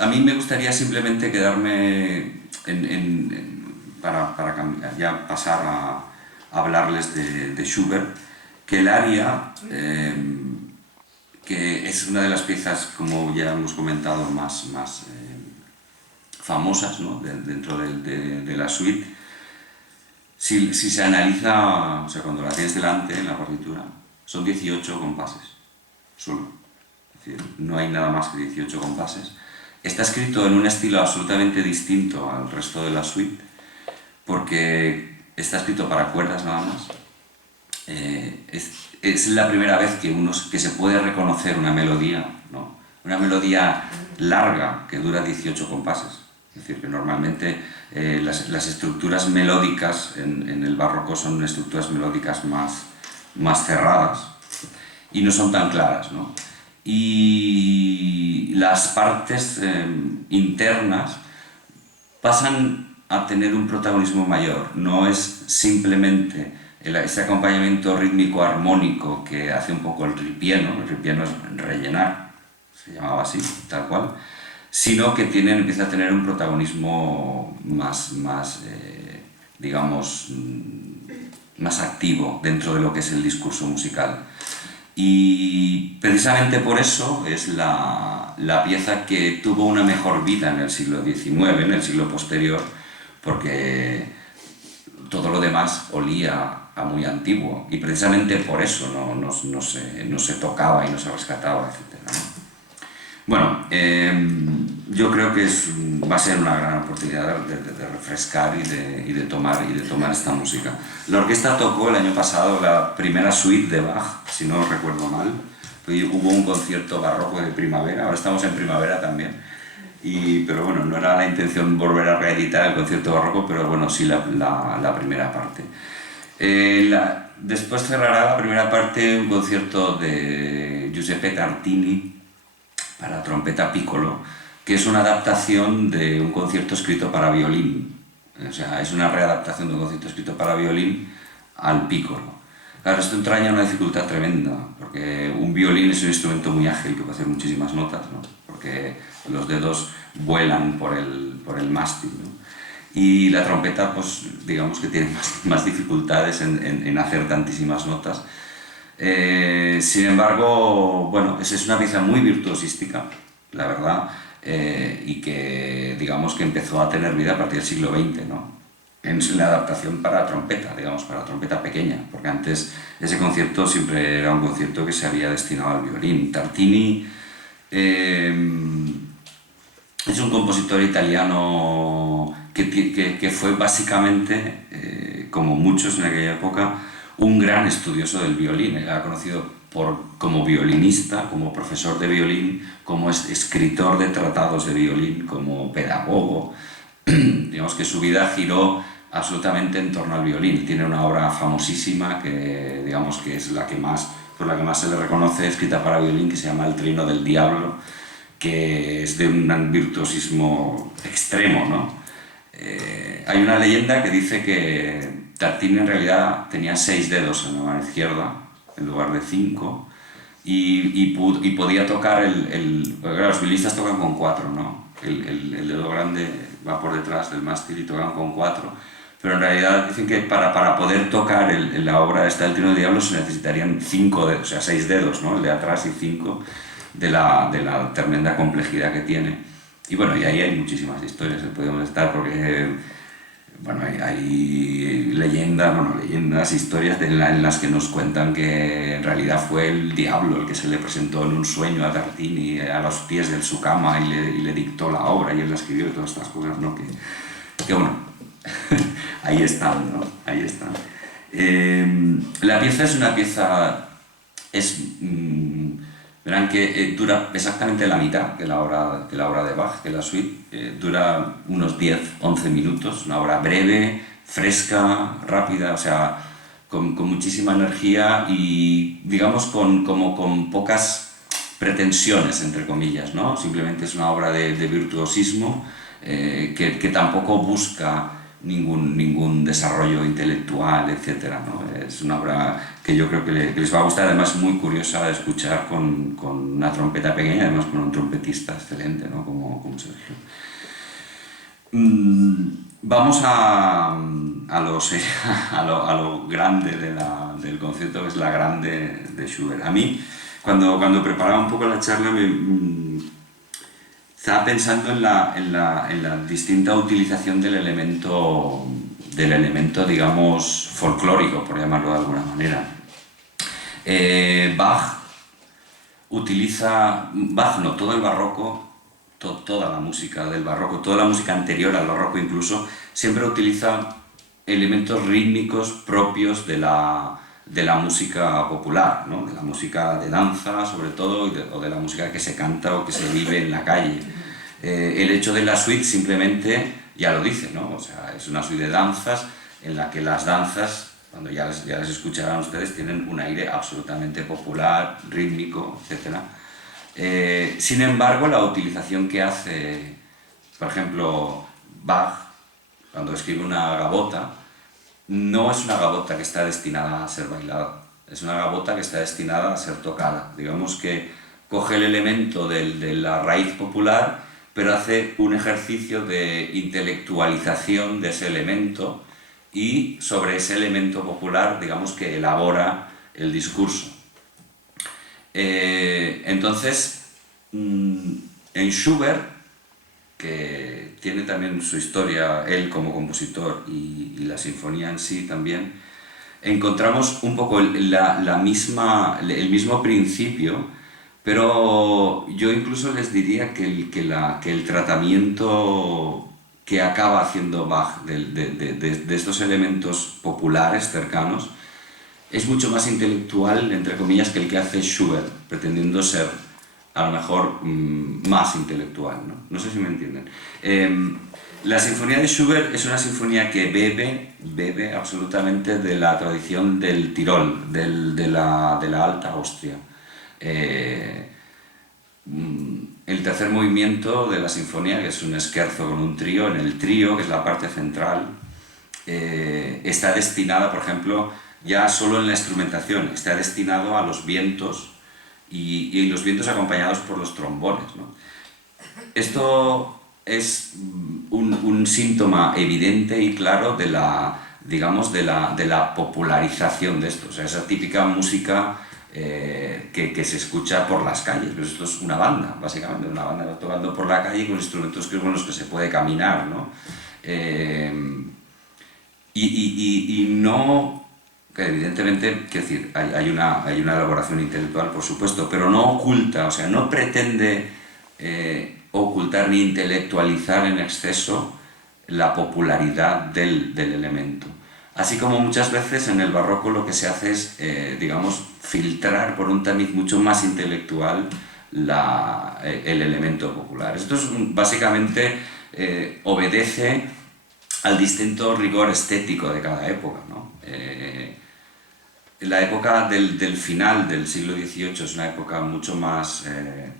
A mí me gustaría simplemente quedarme para ya pasar a hablarles de Schubert, que el aria, que es una de las piezas, como ya hemos comentado, más famosas, ¿no? Dentro de la suite. Si se analiza, o sea, cuando la tienes delante en la partitura, son 18 compases, solo. Es decir, no hay nada más que 18 compases. Está escrito en un estilo absolutamente distinto al resto de la suite, porque está escrito para cuerdas nada más. Es la primera vez que se puede reconocer una melodía, ¿no? Una melodía larga que dura 18 compases. Es decir, que normalmente las estructuras melódicas en el barroco son estructuras melódicas más cerradas y no son tan claras, ¿no? Y las partes internas pasan a tener un protagonismo mayor. No es simplemente este acompañamiento rítmico armónico que hace un poco el ripieno es rellenar, se llamaba así, tal cual, sino que empieza a tener un protagonismo digamos, más activo dentro de lo que es el discurso musical. Y precisamente por eso es la pieza que tuvo una mejor vida en el siglo XIX, en el siglo posterior, porque todo lo demás olía a muy antiguo y precisamente por eso no se tocaba y no se rescataba, etc. Bueno, yo creo que va a ser una gran oportunidad de refrescar y de tomar esta música. La orquesta tocó el año pasado la primera suite de Bach, si no recuerdo mal. Hubo un concierto barroco de primavera, ahora estamos en primavera también. Pero bueno, no era la intención volver a reeditar el concierto barroco, pero bueno, sí la primera parte. Después cerrará la primera parte un concierto de Giuseppe Tartini para trompeta piccolo, que es una adaptación de un concierto escrito para violín. O sea, es una readaptación de un concierto escrito para violín al piccolo. Claro, esto entraña una dificultad tremenda, porque un violín es un instrumento muy ágil que puede hacer muchísimas notas, ¿no? Porque los dedos vuelan por el mástil, ¿no? Y la trompeta, pues digamos que tiene más dificultades en hacer tantísimas notas. Sin embargo, bueno, es una pieza muy virtuosística, la verdad, y que digamos que empezó a tener vida a partir del siglo XX, ¿no? En la adaptación para trompeta, digamos, para trompeta pequeña, porque antes ese concierto siempre era un concierto que se había destinado al violín. Tartini es un compositor italiano que fue básicamente, como muchos en aquella época, un gran estudioso del violín. Era conocido como violinista, como profesor de violín, como escritor de tratados de violín, como pedagogo. Digamos que su vida giró absolutamente en torno al violín. Tiene una obra famosísima que digamos que es por la que más se le reconoce, escrita para violín, que se llama El Trino del Diablo, que es de un virtuosismo extremo, ¿no? Hay una leyenda que dice que Tartini en realidad tenía 6 dedos en la mano izquierda en lugar de 5 y podía tocar porque los violinistas tocan con 4, ¿no? El dedo grande va por detrás del mástil y tocan con 4, pero en realidad dicen que para poder tocar la obra esta del Trino del Diablo se necesitarían 5 dedos, o sea 6 dedos, ¿no? El de atrás y 5 de la tremenda complejidad que tiene. Y bueno, y ahí hay muchísimas historias que podemos estar, porque bueno, hay leyendas, historias en las que nos cuentan que en realidad fue el diablo el que se le presentó en un sueño a Tartini a los pies de su cama y le dictó la obra y él la escribió y todas estas cosas, ¿no? Que bueno, ahí están, ¿no? Ahí están. La pieza es una pieza... verán que dura exactamente la mitad que la obra de Bach, que la suite. Dura unos 10-11 minutos, una obra breve, fresca, rápida, o sea, con muchísima energía y, digamos, con pocas pretensiones, entre comillas, ¿no? Simplemente es una obra de virtuosismo que tampoco busca ningún desarrollo intelectual, etc., ¿no? Es una obra que yo creo que les va a gustar, además muy curiosa de escuchar con una trompeta pequeña, además con un trompetista excelente, ¿no? como Sergio. Vamos a lo grande del concierto, que es la grande de Schubert. A mí, cuando preparaba un poco la charla, estaba pensando en la distinta utilización del elemento, digamos, folclórico, por llamarlo de alguna manera. Todo el barroco, toda la música del barroco, toda la música anterior al barroco incluso, siempre utiliza elementos rítmicos propios de la música popular, ¿no? De la música de danza, sobre todo, o de la música que se canta o que se vive en la calle. El hecho de la suite simplemente ya lo dice, ¿no? O sea, es una suite de danzas en la que las danzas, cuando ya les escucharán ustedes, tienen un aire absolutamente popular, rítmico, etc. Sin embargo, la utilización que hace, por ejemplo, Bach, cuando escribe una gavota, no es una gavota que está destinada a ser bailada, es una gavota que está destinada a ser tocada. Digamos que coge el elemento de la raíz popular, pero hace un ejercicio de intelectualización de ese elemento y sobre ese elemento popular, digamos que elabora el discurso. Entonces, en Schubert, que tiene también su historia, él como compositor y la sinfonía en sí también, encontramos un poco el mismo principio, Pero yo incluso les diría que el tratamiento que acaba haciendo Bach de estos elementos populares cercanos es mucho más intelectual, entre comillas, que el que hace Schubert, pretendiendo ser a lo mejor más intelectual, ¿no? No sé si me entienden. La sinfonía de Schubert es una sinfonía que bebe absolutamente de la tradición del Tirol, de la Alta Austria. El tercer movimiento de la sinfonía, que es un scherzo con un trío, en el trío, que es la parte central, está destinada, por ejemplo, ya solo en la instrumentación, está destinado a los vientos y los vientos acompañados por los trombones, ¿no? Esto es un síntoma evidente y claro de la, digamos, de la popularización de esto, o sea, esa típica música que se escucha por las calles. Pero esto es una banda, básicamente, una banda tocando por la calle con instrumentos con los que se puede caminar, ¿no? Y no... Que evidentemente, quiero decir, hay una elaboración intelectual, por supuesto, pero no oculta, o sea, no pretende ocultar ni intelectualizar en exceso la popularidad del elemento. Así como muchas veces en el barroco lo que se hace es, digamos, filtrar por un tamiz mucho más intelectual el elemento popular. Esto es, básicamente obedece al distinto rigor estético de cada época, ¿no? La época del final del siglo XVIII es una época mucho más,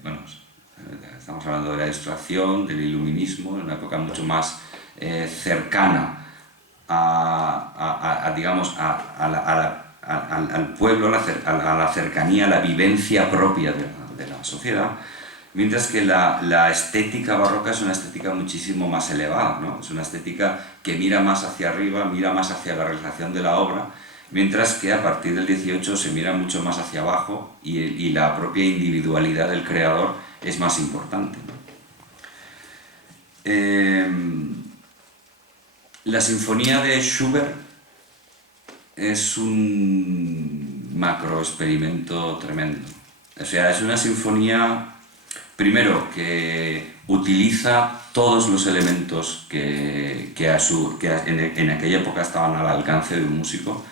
bueno, estamos hablando de la Ilustración, del Iluminismo, una época mucho más cercana digamos, al pueblo, a la cercanía, a la vivencia propia de la sociedad, mientras que la estética barroca es una estética muchísimo más elevada, ¿no? Es una estética que mira más hacia arriba, mira más hacia la realización de la obra, mientras que a partir del XVIII se mira mucho más hacia abajo y la propia individualidad del creador es más importante, ¿no? La sinfonía de Schubert es un macroexperimento tremendo. O sea, es una sinfonía, primero, que utiliza todos los elementos que en aquella época estaban al alcance de un músico.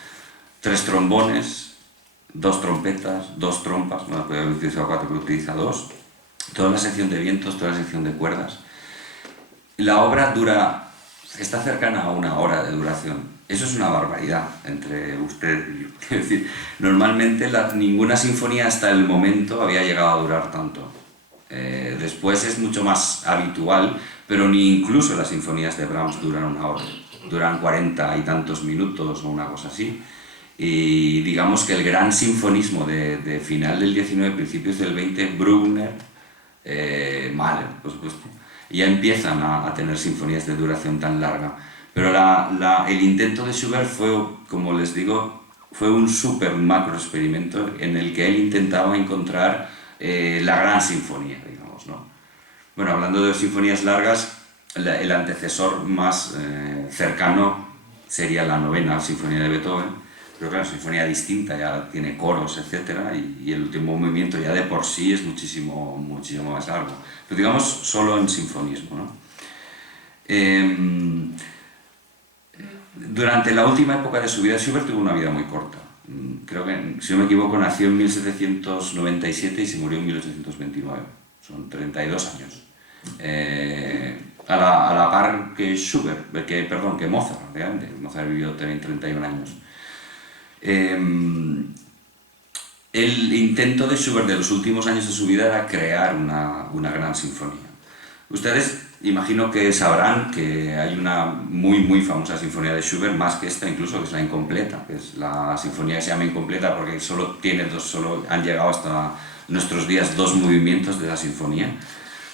3 trombones, 2 trompetas, 2 trompas, no puede haber utilizado 4, pero utiliza 2. Toda la sección de vientos, toda la sección de cuerdas. La obra está cercana a 1 hora de duración. Eso es una barbaridad entre usted y yo. Es decir, normalmente ninguna sinfonía hasta el momento había llegado a durar tanto. Después es mucho más habitual, pero ni incluso las sinfonías de Brahms duran 1 hora. Duran 40 y tantos minutos o una cosa así. Y digamos que el gran sinfonismo de final del XIX, principios del XX, Bruckner, Mahler, por supuesto, ya empiezan a tener sinfonías de duración tan larga. Pero el intento de Schubert fue, como les digo, fue un súper macro experimento en el que él intentaba encontrar la gran sinfonía, digamos, ¿no? Bueno, hablando de sinfonías largas, el antecesor más cercano sería la 9ª sinfonía de Beethoven, pero claro, sinfonía distinta, ya tiene coros, etc. Y el último movimiento ya de por sí es muchísimo, muchísimo más largo. Pero digamos, solo en sinfonismo, ¿no? Durante la última época de su vida, Schubert tuvo una vida muy corta. Creo que, si no me equivoco, nació en 1797 y se murió en 1829. Son 32 años. A la par que que Mozart, realmente. Mozart vivió 31 años. El intento de Schubert de los últimos años de su vida era crear una gran sinfonía. Ustedes imagino que sabrán que hay una muy famosa sinfonía de Schubert, más que esta incluso, que es la incompleta, que es la sinfonía que se llama incompleta porque solo han llegado hasta nuestros días 2 movimientos de la sinfonía,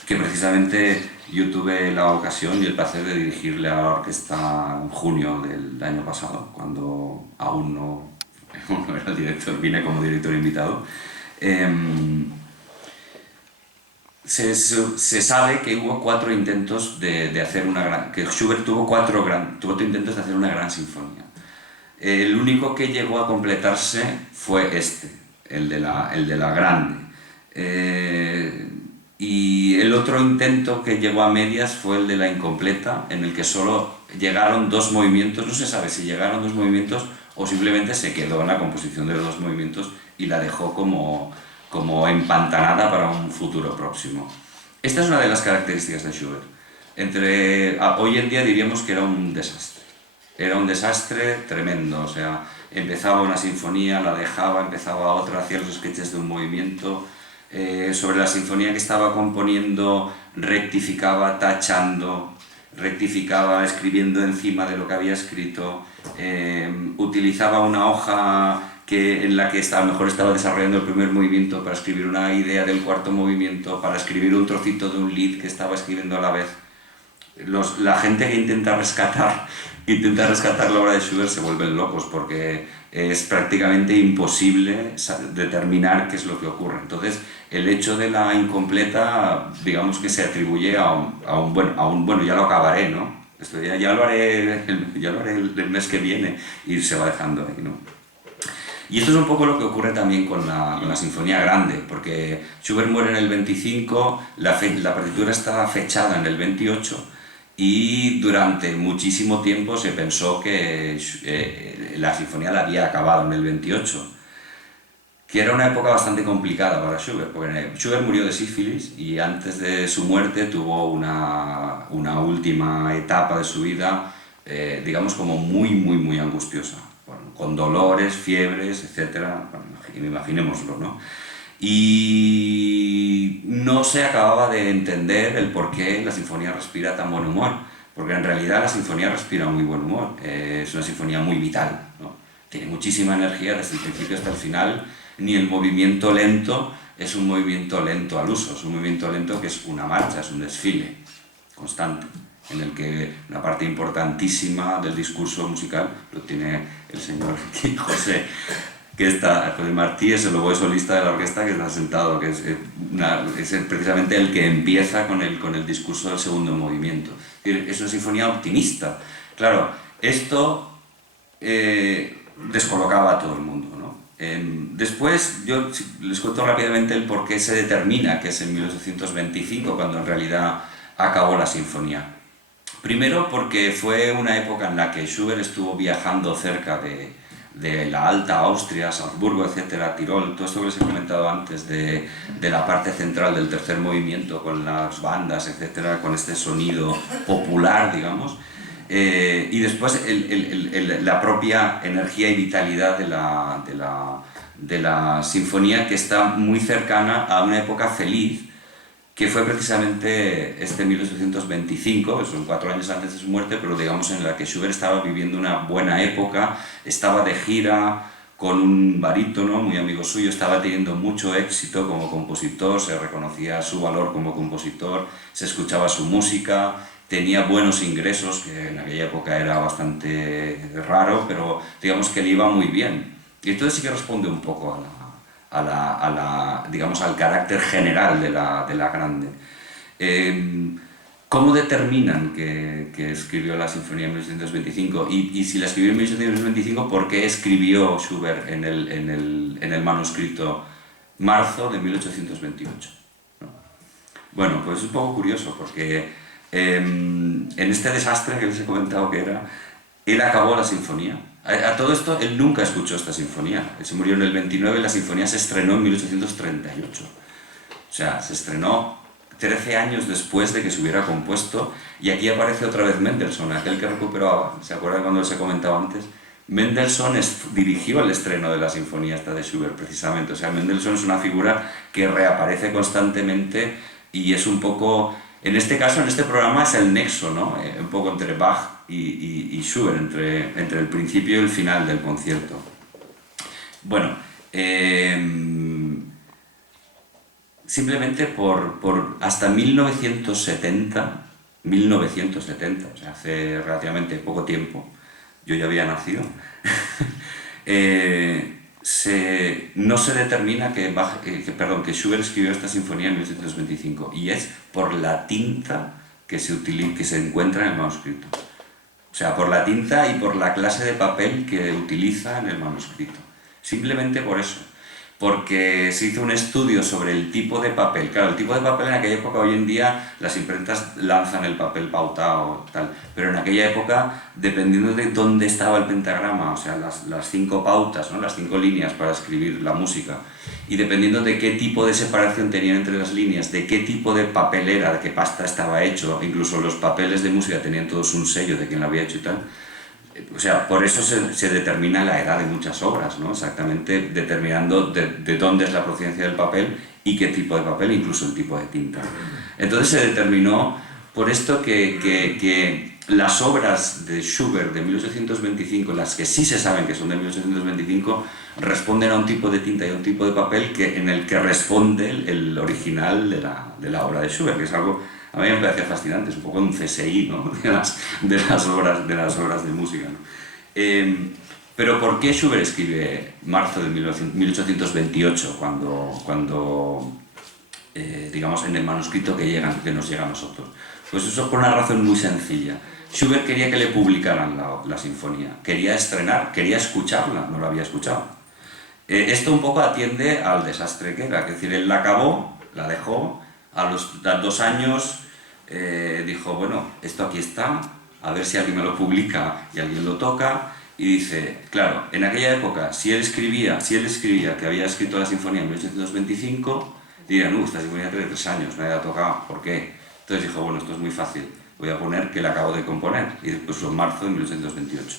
que precisamente yo tuve la ocasión y el placer de dirigirle a la orquesta en junio del año pasado, cuando aún no era el director, vine como director invitado. Se sabe que hubo 4 intentos de hacer que Schubert tuvo 4 intentos de hacer una gran sinfonía. El único que llegó a completarse fue el de la grande. Y el otro intento que llegó a medias fue el de la incompleta, en el que solo llegaron 2 movimientos, no se sabe si llegaron 2 movimientos o simplemente se quedó en la composición de los 2 movimientos y la dejó como empantanada para un futuro próximo. Esta es una de las características de Schubert. Hoy en día diríamos que era un desastre. Era un desastre tremendo, o sea, empezaba una sinfonía, la dejaba, empezaba otra, hacía los sketches de un movimiento. Sobre la sinfonía que estaba componiendo rectificaba tachando, rectificaba escribiendo encima de lo que había escrito, utilizaba una hoja en la que a lo mejor estaba desarrollando el primer movimiento para escribir una idea del cuarto movimiento, para escribir un trocito de un lead que estaba escribiendo a la vez. La gente que intenta rescatar la obra de Schubert se vuelven locos porque es prácticamente imposible determinar qué es lo que ocurre. Entonces, el hecho de la incompleta, digamos que se atribuye a un bueno, ya lo acabaré, ¿no? Esto ya lo haré el mes que viene y se va dejando ahí, ¿no? Y esto es un poco lo que ocurre también con la Sinfonía Grande, porque Schubert muere en el 25, la partitura está fechada en el 28, y durante muchísimo tiempo se pensó que la sinfonía la había acabado en el 28, que era una época bastante complicada para Schubert, porque Schubert murió de sífilis y antes de su muerte tuvo una última etapa de su vida, digamos como muy angustiosa, bueno, con dolores, fiebres, etc. Bueno, imaginémoslo, ¿no? Y no se acababa de entender el por qué la sinfonía respira tan buen humor, porque en realidad la sinfonía respira muy buen humor, es una sinfonía muy vital, ¿no? Tiene muchísima energía desde el principio hasta el final, ni el movimiento lento es un movimiento lento al uso, es un movimiento lento que es una marcha, es un desfile constante, en el que una parte importantísima del discurso musical lo tiene el señor José Martí, es el oboe solista de la orquesta que está sentado, que es precisamente el que empieza con el discurso del segundo movimiento. Es una sinfonía optimista. Claro, esto descolocaba a todo el mundo, ¿no? Después, yo les cuento rápidamente el por qué se determina que es en 1825, cuando en realidad acabó la sinfonía. Primero, porque fue una época en la que Schubert estuvo viajando cerca de la Alta Austria, Salzburgo, etcétera, Tirol, todo esto que les he comentado antes de la parte central del tercer movimiento, con las bandas, etcétera, con este sonido popular, digamos, y después la propia energía y vitalidad de la sinfonía, que está muy cercana a una época feliz, que fue precisamente 1825, que son 4 años antes de su muerte, pero digamos en la que Schubert estaba viviendo una buena época, estaba de gira con un barítono muy amigo suyo, estaba teniendo mucho éxito como compositor, se reconocía su valor como compositor, se escuchaba su música, tenía buenos ingresos, que en aquella época era bastante raro, pero digamos que le iba muy bien. Y entonces sí que responde un poco digamos, al carácter general de la Grande. ¿Cómo determinan que escribió la sinfonía en 1825? Y si la escribió en 1825, ¿por qué escribió Schubert en el manuscrito marzo de 1828? ¿No? Bueno, pues es un poco curioso, porque en este desastre que les he comentado que era, él acabó la sinfonía. A todo esto, él nunca escuchó esta sinfonía. Él se murió en el 29 y la sinfonía se estrenó en 1838. O sea, se estrenó 13 años después de que se hubiera compuesto, y aquí aparece otra vez Mendelssohn, aquel que recuperaba, ¿se acuerdan cuando les he comentado antes? Mendelssohn dirigió el estreno de la sinfonía esta de Schubert, precisamente. O sea, Mendelssohn es una figura que reaparece constantemente y es un poco... En este caso, en este programa, es el nexo, ¿no? Un poco entre Bach y Schubert, entre el principio y el final del concierto. Bueno, simplemente por hasta 1970, o sea, hace relativamente poco tiempo, yo ya había nacido, no se determina que Schubert escribió esta sinfonía en 1925, y es por la tinta que se encuentra en el manuscrito. O sea, por la tinta y por la clase de papel que utiliza en el manuscrito. Simplemente por eso. porque se hizo un estudio sobre el tipo de papel. Claro, el tipo de papel en aquella época, hoy en día las imprentas lanzan el papel pautado, tal, pero en aquella época, dependiendo de dónde estaba el pentagrama, o sea, las 5 pautas, ¿no? Las 5 líneas para escribir la música, y dependiendo de qué tipo de separación tenían entre las líneas, de qué tipo de papel era, de qué pasta estaba hecho, incluso los papeles de música tenían todos un sello de quién lo había hecho y tal. O sea, por eso se determina la edad de muchas obras, ¿no? Exactamente determinando de dónde es la procedencia del papel y qué tipo de papel, incluso el tipo de tinta. Entonces se determinó por esto que las obras de Schubert de 1825, las que sí se saben que son de 1825, responden a un tipo de tinta y a un tipo de papel en el que responde el original de la obra de Schubert, que es algo... A mí me parece fascinante, es un poco un CSI, ¿no? de las obras de música, ¿no? Pero ¿por qué Schubert escribe marzo de 1828 cuando digamos, en el manuscrito que nos llega a nosotros? Pues eso es por una razón muy sencilla. Schubert quería que le publicaran la sinfonía, quería estrenar, quería escucharla, no la había escuchado. Esto un poco atiende al desastre que era, es decir, él la acabó, la dejó, a los 2 años dijo, bueno, esto aquí está, a ver si alguien me lo publica y alguien lo toca, y dice, claro, en aquella época, si él escribía que había escrito la sinfonía en 1825, dirían, esta sinfonía tiene 3 años, nadie la ha tocado, ¿por qué? Entonces dijo, bueno, esto es muy fácil, voy a poner que la acabo de componer, y después en marzo de 1828.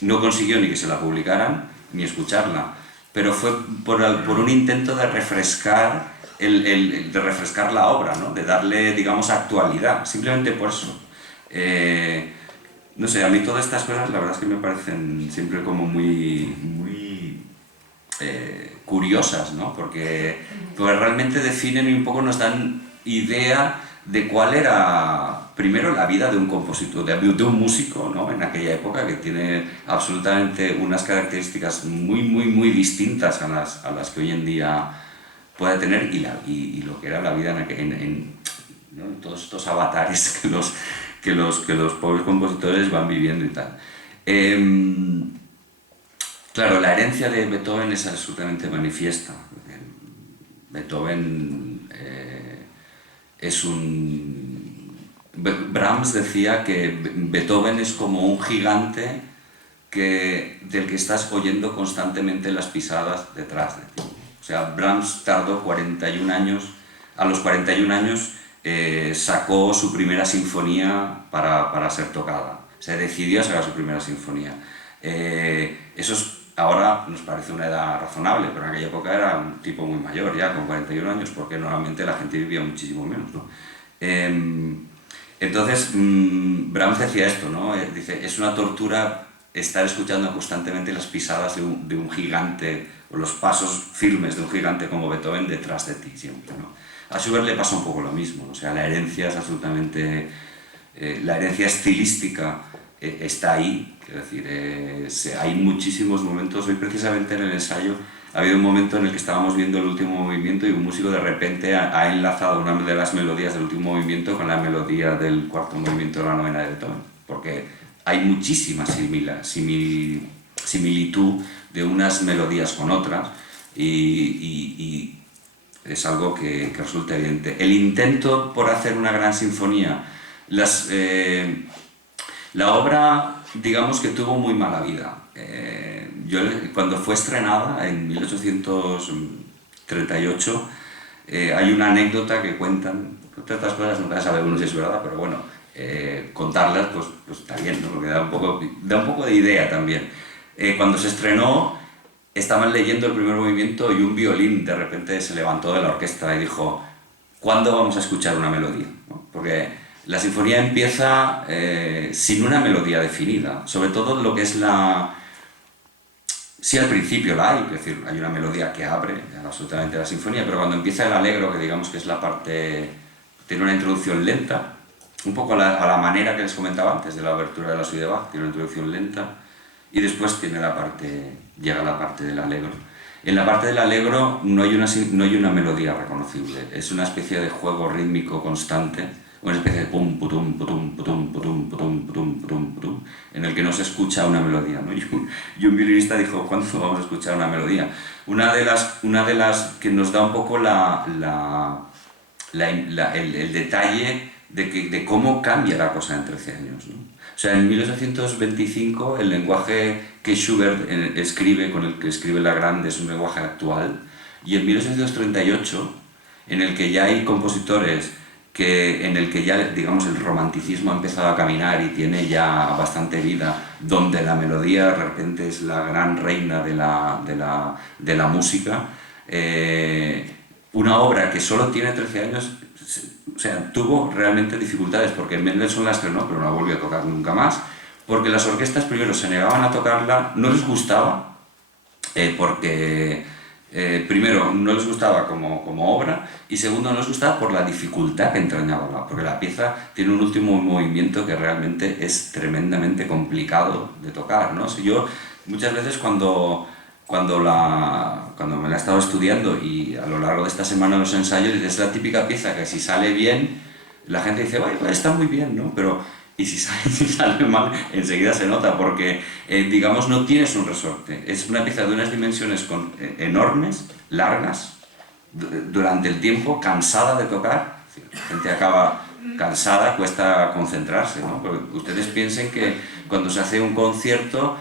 No consiguió ni que se la publicaran, ni escucharla, pero fue por un intento de refrescar la obra, ¿no? De darle, digamos, actualidad, simplemente por eso. No sé, a mí todas estas cosas la verdad es que me parecen siempre como muy curiosas, ¿no? Porque realmente definen y un poco nos dan idea de cuál era, primero, la vida de un compositor, de un músico, ¿no? En aquella época, que tiene absolutamente unas características muy distintas a las que hoy en día puede tener, y lo que era la vida ¿no? En todos estos avatares que los pobres compositores van viviendo y tal. Claro, la herencia de Beethoven es absolutamente manifiesta. Beethoven es un... Brahms decía que Beethoven es como un gigante del que estás oyendo constantemente las pisadas detrás de ti. O sea, Brahms tardó 41 años, a los 41 años sacó su primera sinfonía para ser tocada. Se decidió a sacar su primera sinfonía. Ahora nos parece una edad razonable, pero en aquella época era un tipo muy mayor, ya con 41 años, porque normalmente la gente vivía muchísimo menos, ¿no? Entonces, Brahms decía esto, ¿no? Dice, es una tortura estar escuchando constantemente las pisadas de un gigante, o los pasos firmes de un gigante como Beethoven detrás de ti siempre, ¿no? A Schubert le pasa un poco lo mismo, o sea, la herencia es absolutamente... la herencia estilística está ahí, quiero decir, hay muchísimos momentos. Hoy precisamente en el ensayo ha habido un momento en el que estábamos viendo el último movimiento y un músico de repente ha enlazado una de las melodías del último movimiento con la melodía del cuarto movimiento de la novena de Beethoven, porque hay muchísima similitud de unas melodías con otras y es algo que resulta evidente. El intento por hacer una gran sinfonía, la obra, digamos que tuvo muy mala vida. Cuando fue estrenada en 1838, hay una anécdota que cuentan, entre otras cosas nunca sabe uno si es verdad, pero bueno, contarlas pues está bien, ¿no? Porque da un poco de idea también. Cuando se estrenó, estaban leyendo el primer movimiento y un violín de repente se levantó de la orquesta y dijo, ¿cuándo vamos a escuchar una melodía? ¿No? Porque la sinfonía empieza sin una melodía definida, sobre todo lo que es la... Sí, al principio la hay, es decir, hay una melodía que abre absolutamente la sinfonía, pero cuando empieza el allegro, que digamos que es la parte... tiene una introducción lenta, un poco a la manera que les comentaba antes de la abertura de la suite de Bach, tiene una introducción lenta, y después llega la parte del allegro. En la parte del allegro no hay una melodía reconocible, es una especie de juego rítmico constante, una especie de pum, putum, putum, putum, putum, putum, putum, putum, putum, en el que no se escucha una melodía, ¿no? Y un violinista dijo, ¿cuándo vamos a escuchar una melodía? Una de las que nos da un poco el detalle de cómo cambia la cosa en 13 años, ¿no? O sea, en 1825 el lenguaje que Schubert escribe, con el que escribe La Grande, es un lenguaje actual, y en 1838, en el que ya hay compositores en el que ya, digamos, el romanticismo ha empezado a caminar y tiene ya bastante vida, donde la melodía de repente es la gran reina de la música, una obra que solo tiene 13 años, o sea, tuvo realmente dificultades, porque Mendelssohn la estrenó, pero no la volvió a tocar nunca más, porque las orquestas primero se negaban a tocarla, no les gustaba, porque primero no les gustaba como obra, y segundo no les gustaba por la dificultad que entrañaba, porque la pieza tiene un último movimiento que realmente es tremendamente complicado de tocar, ¿no? Si yo muchas veces cuando me la he estado estudiando y a lo largo de esta semana los ensayos, es la típica pieza que si sale bien, la gente dice, "Bueno, está muy bien", ¿no? Pero y si sale mal, enseguida se nota, porque, digamos, no tienes un resorte. Es una pieza de unas dimensiones enormes, largas, durante el tiempo, cansada de tocar. La gente acaba cansada, cuesta concentrarse, ¿no? Porque ustedes piensen que cuando se hace un concierto,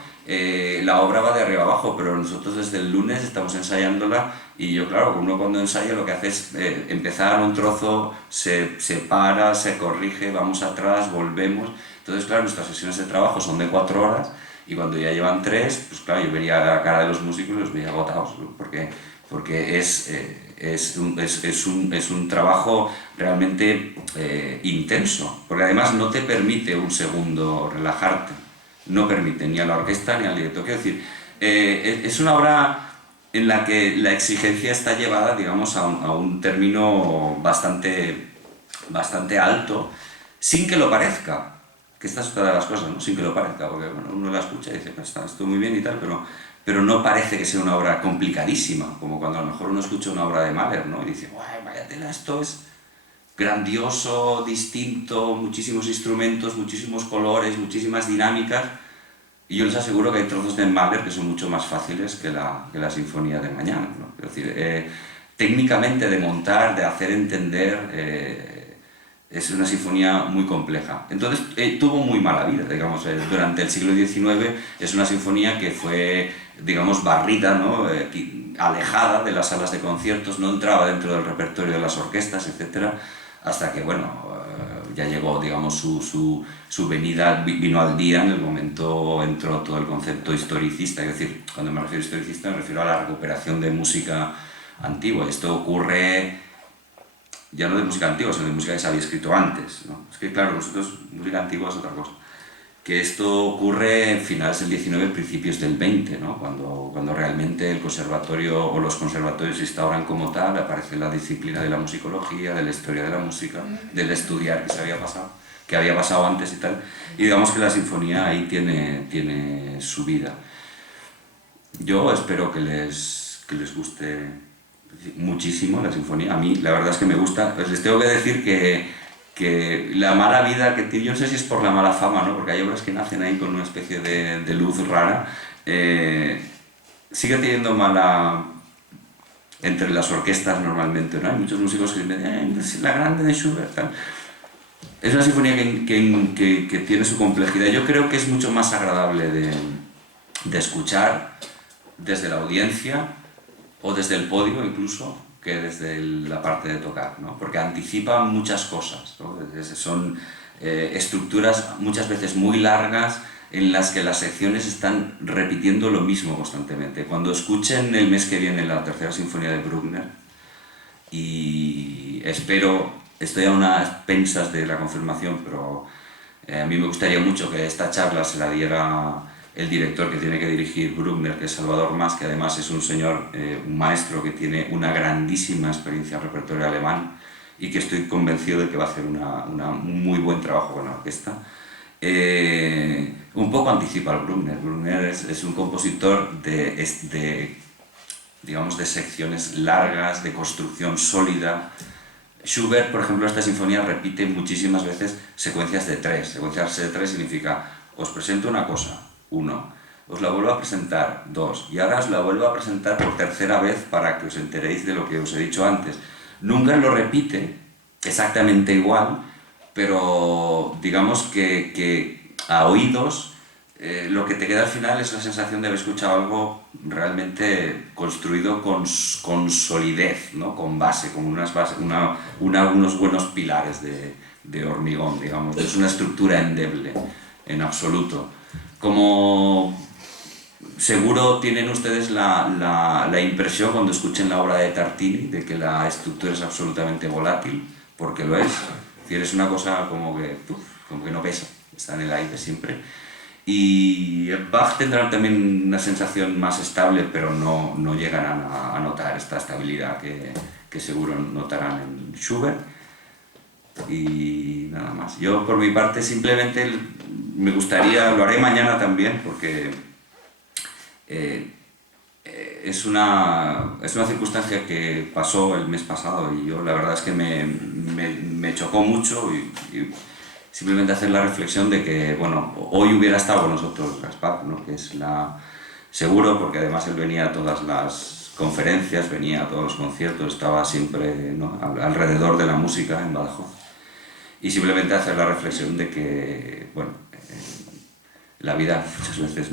la obra va de arriba abajo, pero nosotros desde el lunes estamos ensayándola y yo, claro, uno cuando ensaya lo que hace es empezar un trozo, se para, se corrige, vamos atrás, volvemos. Entonces, claro, nuestras sesiones de trabajo son de 4 horas y cuando ya llevan 3, pues claro, yo vería la cara de los músicos y los veía agotados, ¿no? Porque es un trabajo realmente intenso, porque además no te permite un segundo relajarte. No permite ni a la orquesta ni al director. Quiero decir, es una obra en la que la exigencia está llevada, digamos, a un término bastante alto, sin que lo parezca. Que esta es otra de las cosas, ¿no? Sin que lo parezca, porque bueno, uno la escucha y dice, pues está esto muy bien y tal, pero no parece que sea una obra complicadísima, como cuando a lo mejor uno escucha una obra de Mahler, ¿no? Y dice, ¡guay, vaya tela, esto es grandioso, distinto, muchísimos instrumentos, muchísimos colores, muchísimas dinámicas, y yo les aseguro que hay trozos de Mahler que son mucho más fáciles que la Sinfonía de Mañana, ¿no? Es decir, técnicamente de montar, de hacer entender, es una sinfonía muy compleja. Entonces tuvo muy mala vida, digamos, durante el siglo XIX es una sinfonía que fue, digamos, barrida, ¿no? Alejada de las salas de conciertos, no entraba dentro del repertorio de las orquestas, etc., hasta que, bueno, ya llegó, digamos, su venida, vino al día en el momento entró todo el concepto historicista. Es decir, cuando me refiero a historicista me refiero a la recuperación de música antigua. Esto ocurre ya no de música antigua, sino de música que se había escrito antes, ¿no? Es que, claro, nosotros, música antigua es otra cosa. Que esto ocurre en finales del 19, principios del 20, ¿no? Cuando realmente el conservatorio o los conservatorios se instauran como tal, aparece la disciplina de la musicología, de la historia de la música, del estudiar que había pasado antes y tal, y digamos que la sinfonía ahí tiene su vida. Yo espero que les guste muchísimo la sinfonía. A mí la verdad es que me gusta. Pues les tengo que decir que la mala vida que tiene, yo no sé si es por la mala fama, ¿no? Porque hay obras que nacen ahí con una especie de luz rara, sigue teniendo mala entre las orquestas normalmente, ¿no? Hay muchos músicos que dicen, La Grande de Schubert, tal. Es una sinfonía que tiene su complejidad. Yo creo que es mucho más agradable de escuchar desde la audiencia o desde el podio incluso, que desde la parte de tocar, ¿no? Porque anticipa muchas cosas, ¿no? Son estructuras muchas veces muy largas en las que las secciones están repitiendo lo mismo constantemente. Cuando escuchen el mes que viene la tercera sinfonía de Bruckner, y estoy a unas pensas de la confirmación, pero a mí me gustaría mucho que esta charla se la diera el director que tiene que dirigir Bruckner, que es Salvador Mas, que además es un señor, un maestro que tiene una grandísima experiencia en repertorio alemán y que estoy convencido de que va a hacer un muy buen trabajo con la orquesta. Un poco anticipa al Bruckner. Bruckner es un compositor digamos, de secciones largas, de construcción sólida. Schubert, por ejemplo, esta sinfonía repite muchísimas veces secuencias de 3. Secuencias de 3 significa os presento una cosa, 1, os la vuelvo a presentar, 2, y ahora os la vuelvo a presentar por tercera vez para que os enteréis de lo que os he dicho antes. Nunca lo repite exactamente igual, pero digamos que a oídos lo que te queda al final es la sensación de haber escuchado algo realmente construido con solidez, ¿no? Con base, con unos buenos pilares de hormigón, digamos. No es una estructura endeble, en absoluto. Como seguro tienen ustedes la impresión cuando escuchen la obra de Tartini de que la estructura es absolutamente volátil, porque lo es. Es decir, es una cosa como que no pesa, está en el aire siempre. Y Bach tendrán también una sensación más estable, pero no llegarán a notar esta estabilidad que seguro notarán en Schubert. Y nada más. Yo por mi parte simplemente me gustaría, lo haré mañana también, porque es una circunstancia que pasó el mes pasado y yo la verdad es que me chocó mucho y simplemente hacer la reflexión de que, bueno, hoy hubiera estado con nosotros Gaspar, ¿no? Que es seguro, porque además él venía a todas las conferencias, venía a todos los conciertos, estaba siempre, ¿no? Alrededor de la música en Badajoz. Y simplemente hacer la reflexión de que, bueno, la vida muchas veces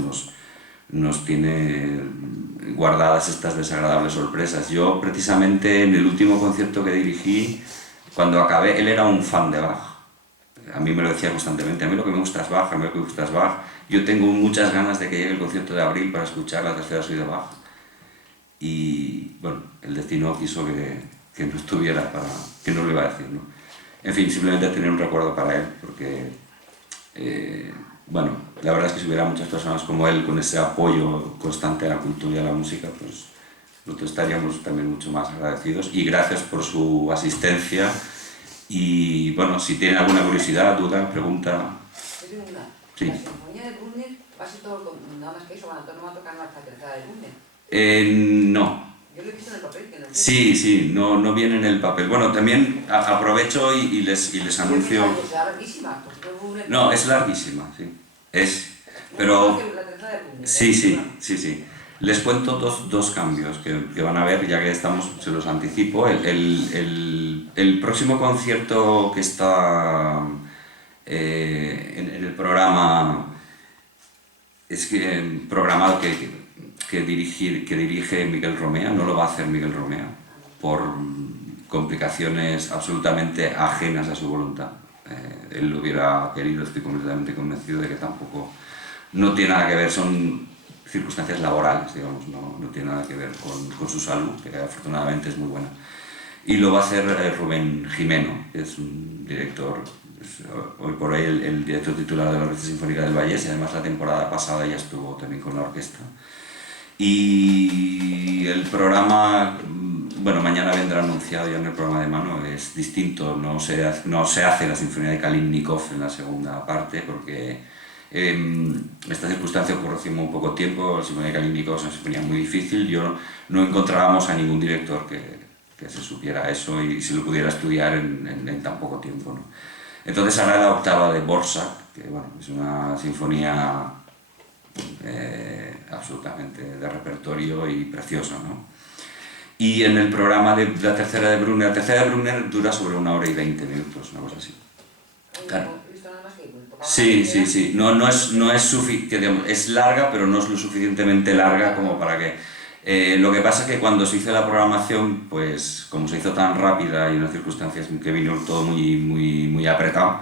nos tiene guardadas estas desagradables sorpresas. Yo precisamente en el último concierto que dirigí, cuando acabé, él era un fan de Bach. A mí me lo decía constantemente, a mí lo que me gusta es Bach, a mí lo que me gusta es Bach. Yo tengo muchas ganas de que llegue el concierto de abril para escuchar la tercera suite de Bach. Y bueno, el destino quiso que no estuviera, que no lo iba a decir, ¿no? En fin, simplemente tener un recuerdo para él, porque bueno, la verdad es que si hubiera muchas personas como él con ese apoyo constante a la cultura y a la música, pues nosotros estaríamos también mucho más agradecidos. Y gracias por su asistencia. Y bueno, si tienen alguna curiosidad, duda, pregunta. Yo tengo una. Sí. La sinfonía de Bruckner va a ser todo nada más que eso, no va a tocar más la tercera de Bruckner. No. Yo lo he visto en el papel. Que no Sí, no viene en el papel. Bueno, también aprovecho y les anuncio. ¿Es larguísima? No, es larguísima, sí. Pero sí. Les cuento dos cambios que van a ver, ya que estamos, se los anticipo. El próximo concierto que está en el programa programado que dirige Miguel Romea, no lo va a hacer Miguel Romea por complicaciones absolutamente ajenas a su voluntad. Él lo hubiera querido, estoy completamente convencido de que tampoco, no tiene nada que ver, son circunstancias laborales, digamos, no tiene nada que ver con su salud, que afortunadamente es muy buena. Y lo va a hacer Rubén Jimeno, que es un director, hoy por hoy el director titular de la Orquesta Sinfónica del Vallés, y además la temporada pasada ya estuvo también con la orquesta. Y el programa, bueno, mañana vendrá anunciado ya en el programa de mano, es distinto, no se hace la Sinfonía de Kalimnikov en la segunda parte, porque esta circunstancia ocurrió hace muy poco tiempo. La Sinfonía de Kalimnikov es una sinfonía muy difícil, no encontrábamos a ningún director que se supiera eso y si lo pudiera estudiar en tan poco tiempo, ¿no? Entonces ahora la octava de Borsak, que bueno, es una sinfonía absolutamente de repertorio y preciosa, ¿no? Y en el programa de la tercera de Brunner dura sobre 1 hora y 20 minutos, una cosa así. Claro. Sí. No es suficiente, es larga, pero no es lo suficientemente larga como para que... lo que pasa es que cuando se hizo la programación, pues como se hizo tan rápida y en unas circunstancias que vino todo muy apretado,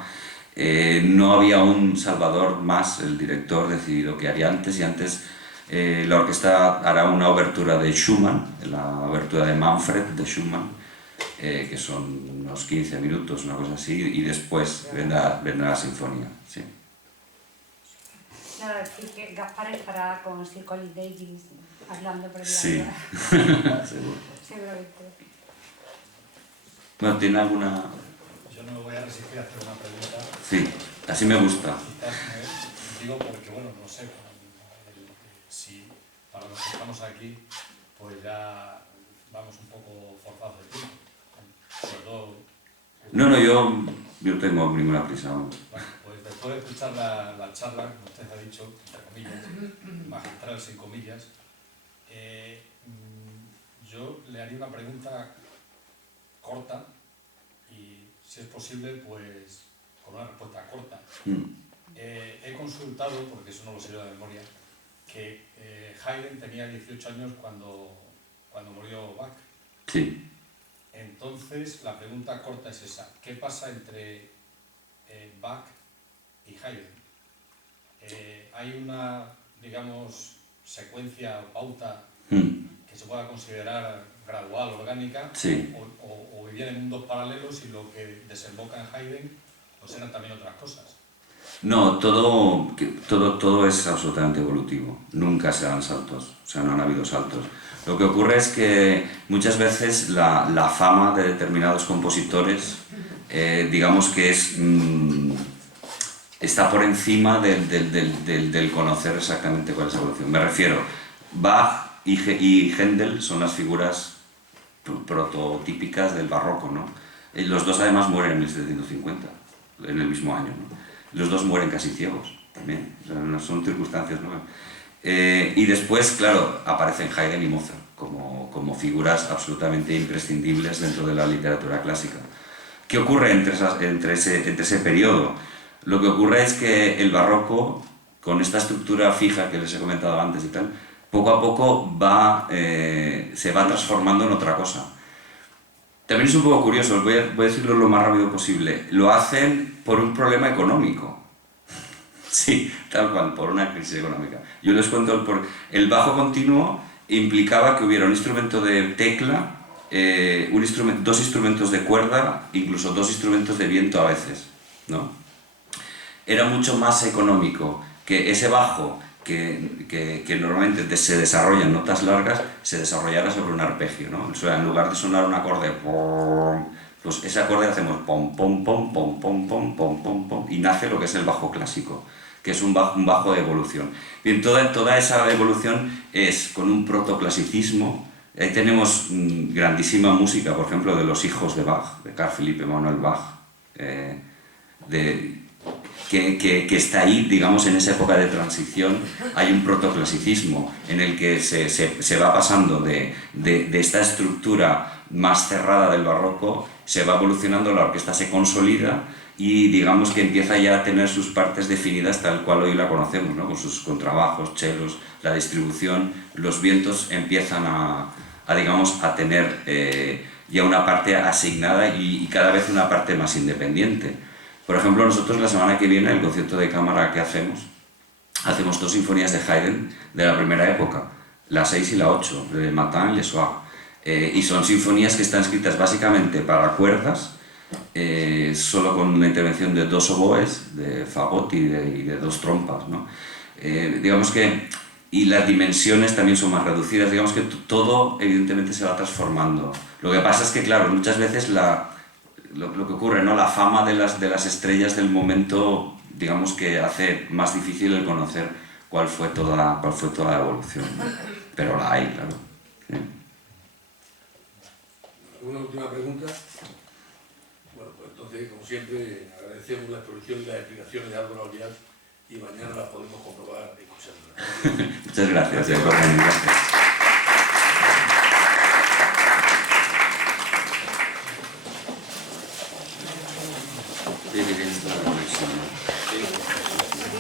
no había un Salvador más, el director, decidido que haría antes, y antes la orquesta hará una obertura de Schumann, la obertura de Manfred de Schumann, que son unos 15 minutos, una cosa así, y después vendrá la sinfonía. Sí. Nada, decir que Gaspar estará con Sir Colin Davis hablando por el Sí, seguro. Seguramente. Bueno, ¿tiene alguna...? Yo no me voy a resistir a hacer una pregunta. Sí, así me gusta. Quizás digo porque, bueno, no sé, si para los que estamos aquí, pues ya vamos un poco forzados de tiempo. Sobre todo No, yo tengo ninguna prisa. Bueno, pues después de escuchar la charla, como usted ha dicho, entre comillas, magistral sin comillas, yo le haría una pregunta corta y, si es posible, pues con una respuesta corta. He consultado, porque eso no lo sé yo de memoria, que Haydn tenía 18 años cuando murió Bach. Sí. Entonces, la pregunta corta es esa. ¿Qué pasa entre Bach y Haydn? ¿Hay una, digamos, secuencia o pauta que se pueda considerar gradual, orgánica? Sí. ¿O vivían en mundos paralelos y lo que desemboca en Haydn pues eran también otras cosas? No, todo es absolutamente evolutivo. Nunca se dan saltos, o sea, no han habido saltos. Lo que ocurre es que muchas veces la fama de determinados compositores, digamos que está por encima del conocer exactamente cuál es la evolución. Me refiero, Bach y Händel son las figuras prototípicas del barroco, ¿no? Los dos además mueren en 1750, en el mismo año, ¿no? Los dos mueren casi ciegos también, o sea, no son circunstancias nuevas. Y después, claro, aparecen Haydn y Mozart como figuras absolutamente imprescindibles dentro de la literatura clásica. ¿Qué ocurre entre ese periodo? Lo que ocurre es que el barroco, con esta estructura fija que les he comentado antes y tal, poco a poco se va transformando en otra cosa. También es un poco curioso, voy a decirlo lo más rápido posible. Lo hacen por un problema económico. Sí, tal cual, por una crisis económica. Yo les cuento, el bajo continuo implicaba que hubiera un instrumento de tecla, dos instrumentos de cuerda, incluso dos instrumentos de viento a veces, ¿no? Era mucho más económico que ese bajo que normalmente se desarrolla en notas largas, se desarrollara sobre un arpegio, ¿no? O sea, en lugar de sonar un acorde, pues ese acorde hacemos pom, pom, pom, pom, pom, pom, pom, pom, pom, y nace lo que es el bajo clásico, que es un bajo de evolución. Bien, toda esa evolución es con un protoclasicismo. Ahí tenemos grandísima música, por ejemplo, de los hijos de Bach, de Carl Philipp Emanuel Bach, que está ahí, digamos, en esa época de transición. Hay un protoclasicismo en el que se va pasando de esta estructura más cerrada del barroco, se va evolucionando, la orquesta se consolida y digamos que empieza ya a tener sus partes definidas tal cual hoy la conocemos, ¿no? Con sus contrabajos, chelos, la distribución, los vientos empiezan a tener ya una parte asignada y cada vez una parte más independiente. Por ejemplo, nosotros la semana que viene, el concierto de cámara que hacemos 2 sinfonías de Haydn de la primera época, la 6 y la 8, de Matin y Le Soir. Y son sinfonías que están escritas básicamente para cuerdas, solo con una intervención de 2 oboes, de fagot y de 2 trompas, ¿no? Digamos que, y las dimensiones también son más reducidas, digamos que todo evidentemente se va transformando. Lo que pasa es que, claro, muchas veces lo que ocurre, ¿no? La fama de las estrellas del momento, digamos que hace más difícil el conocer cuál fue toda la evolución, ¿no? Pero la hay, claro. ¿Sí? ¿Alguna última pregunta? Bueno, pues entonces, como siempre, agradecemos la exposición y las explicaciones de Álvaro Albiach y mañana las podemos comprobar escuchándolas. Muchas gracias.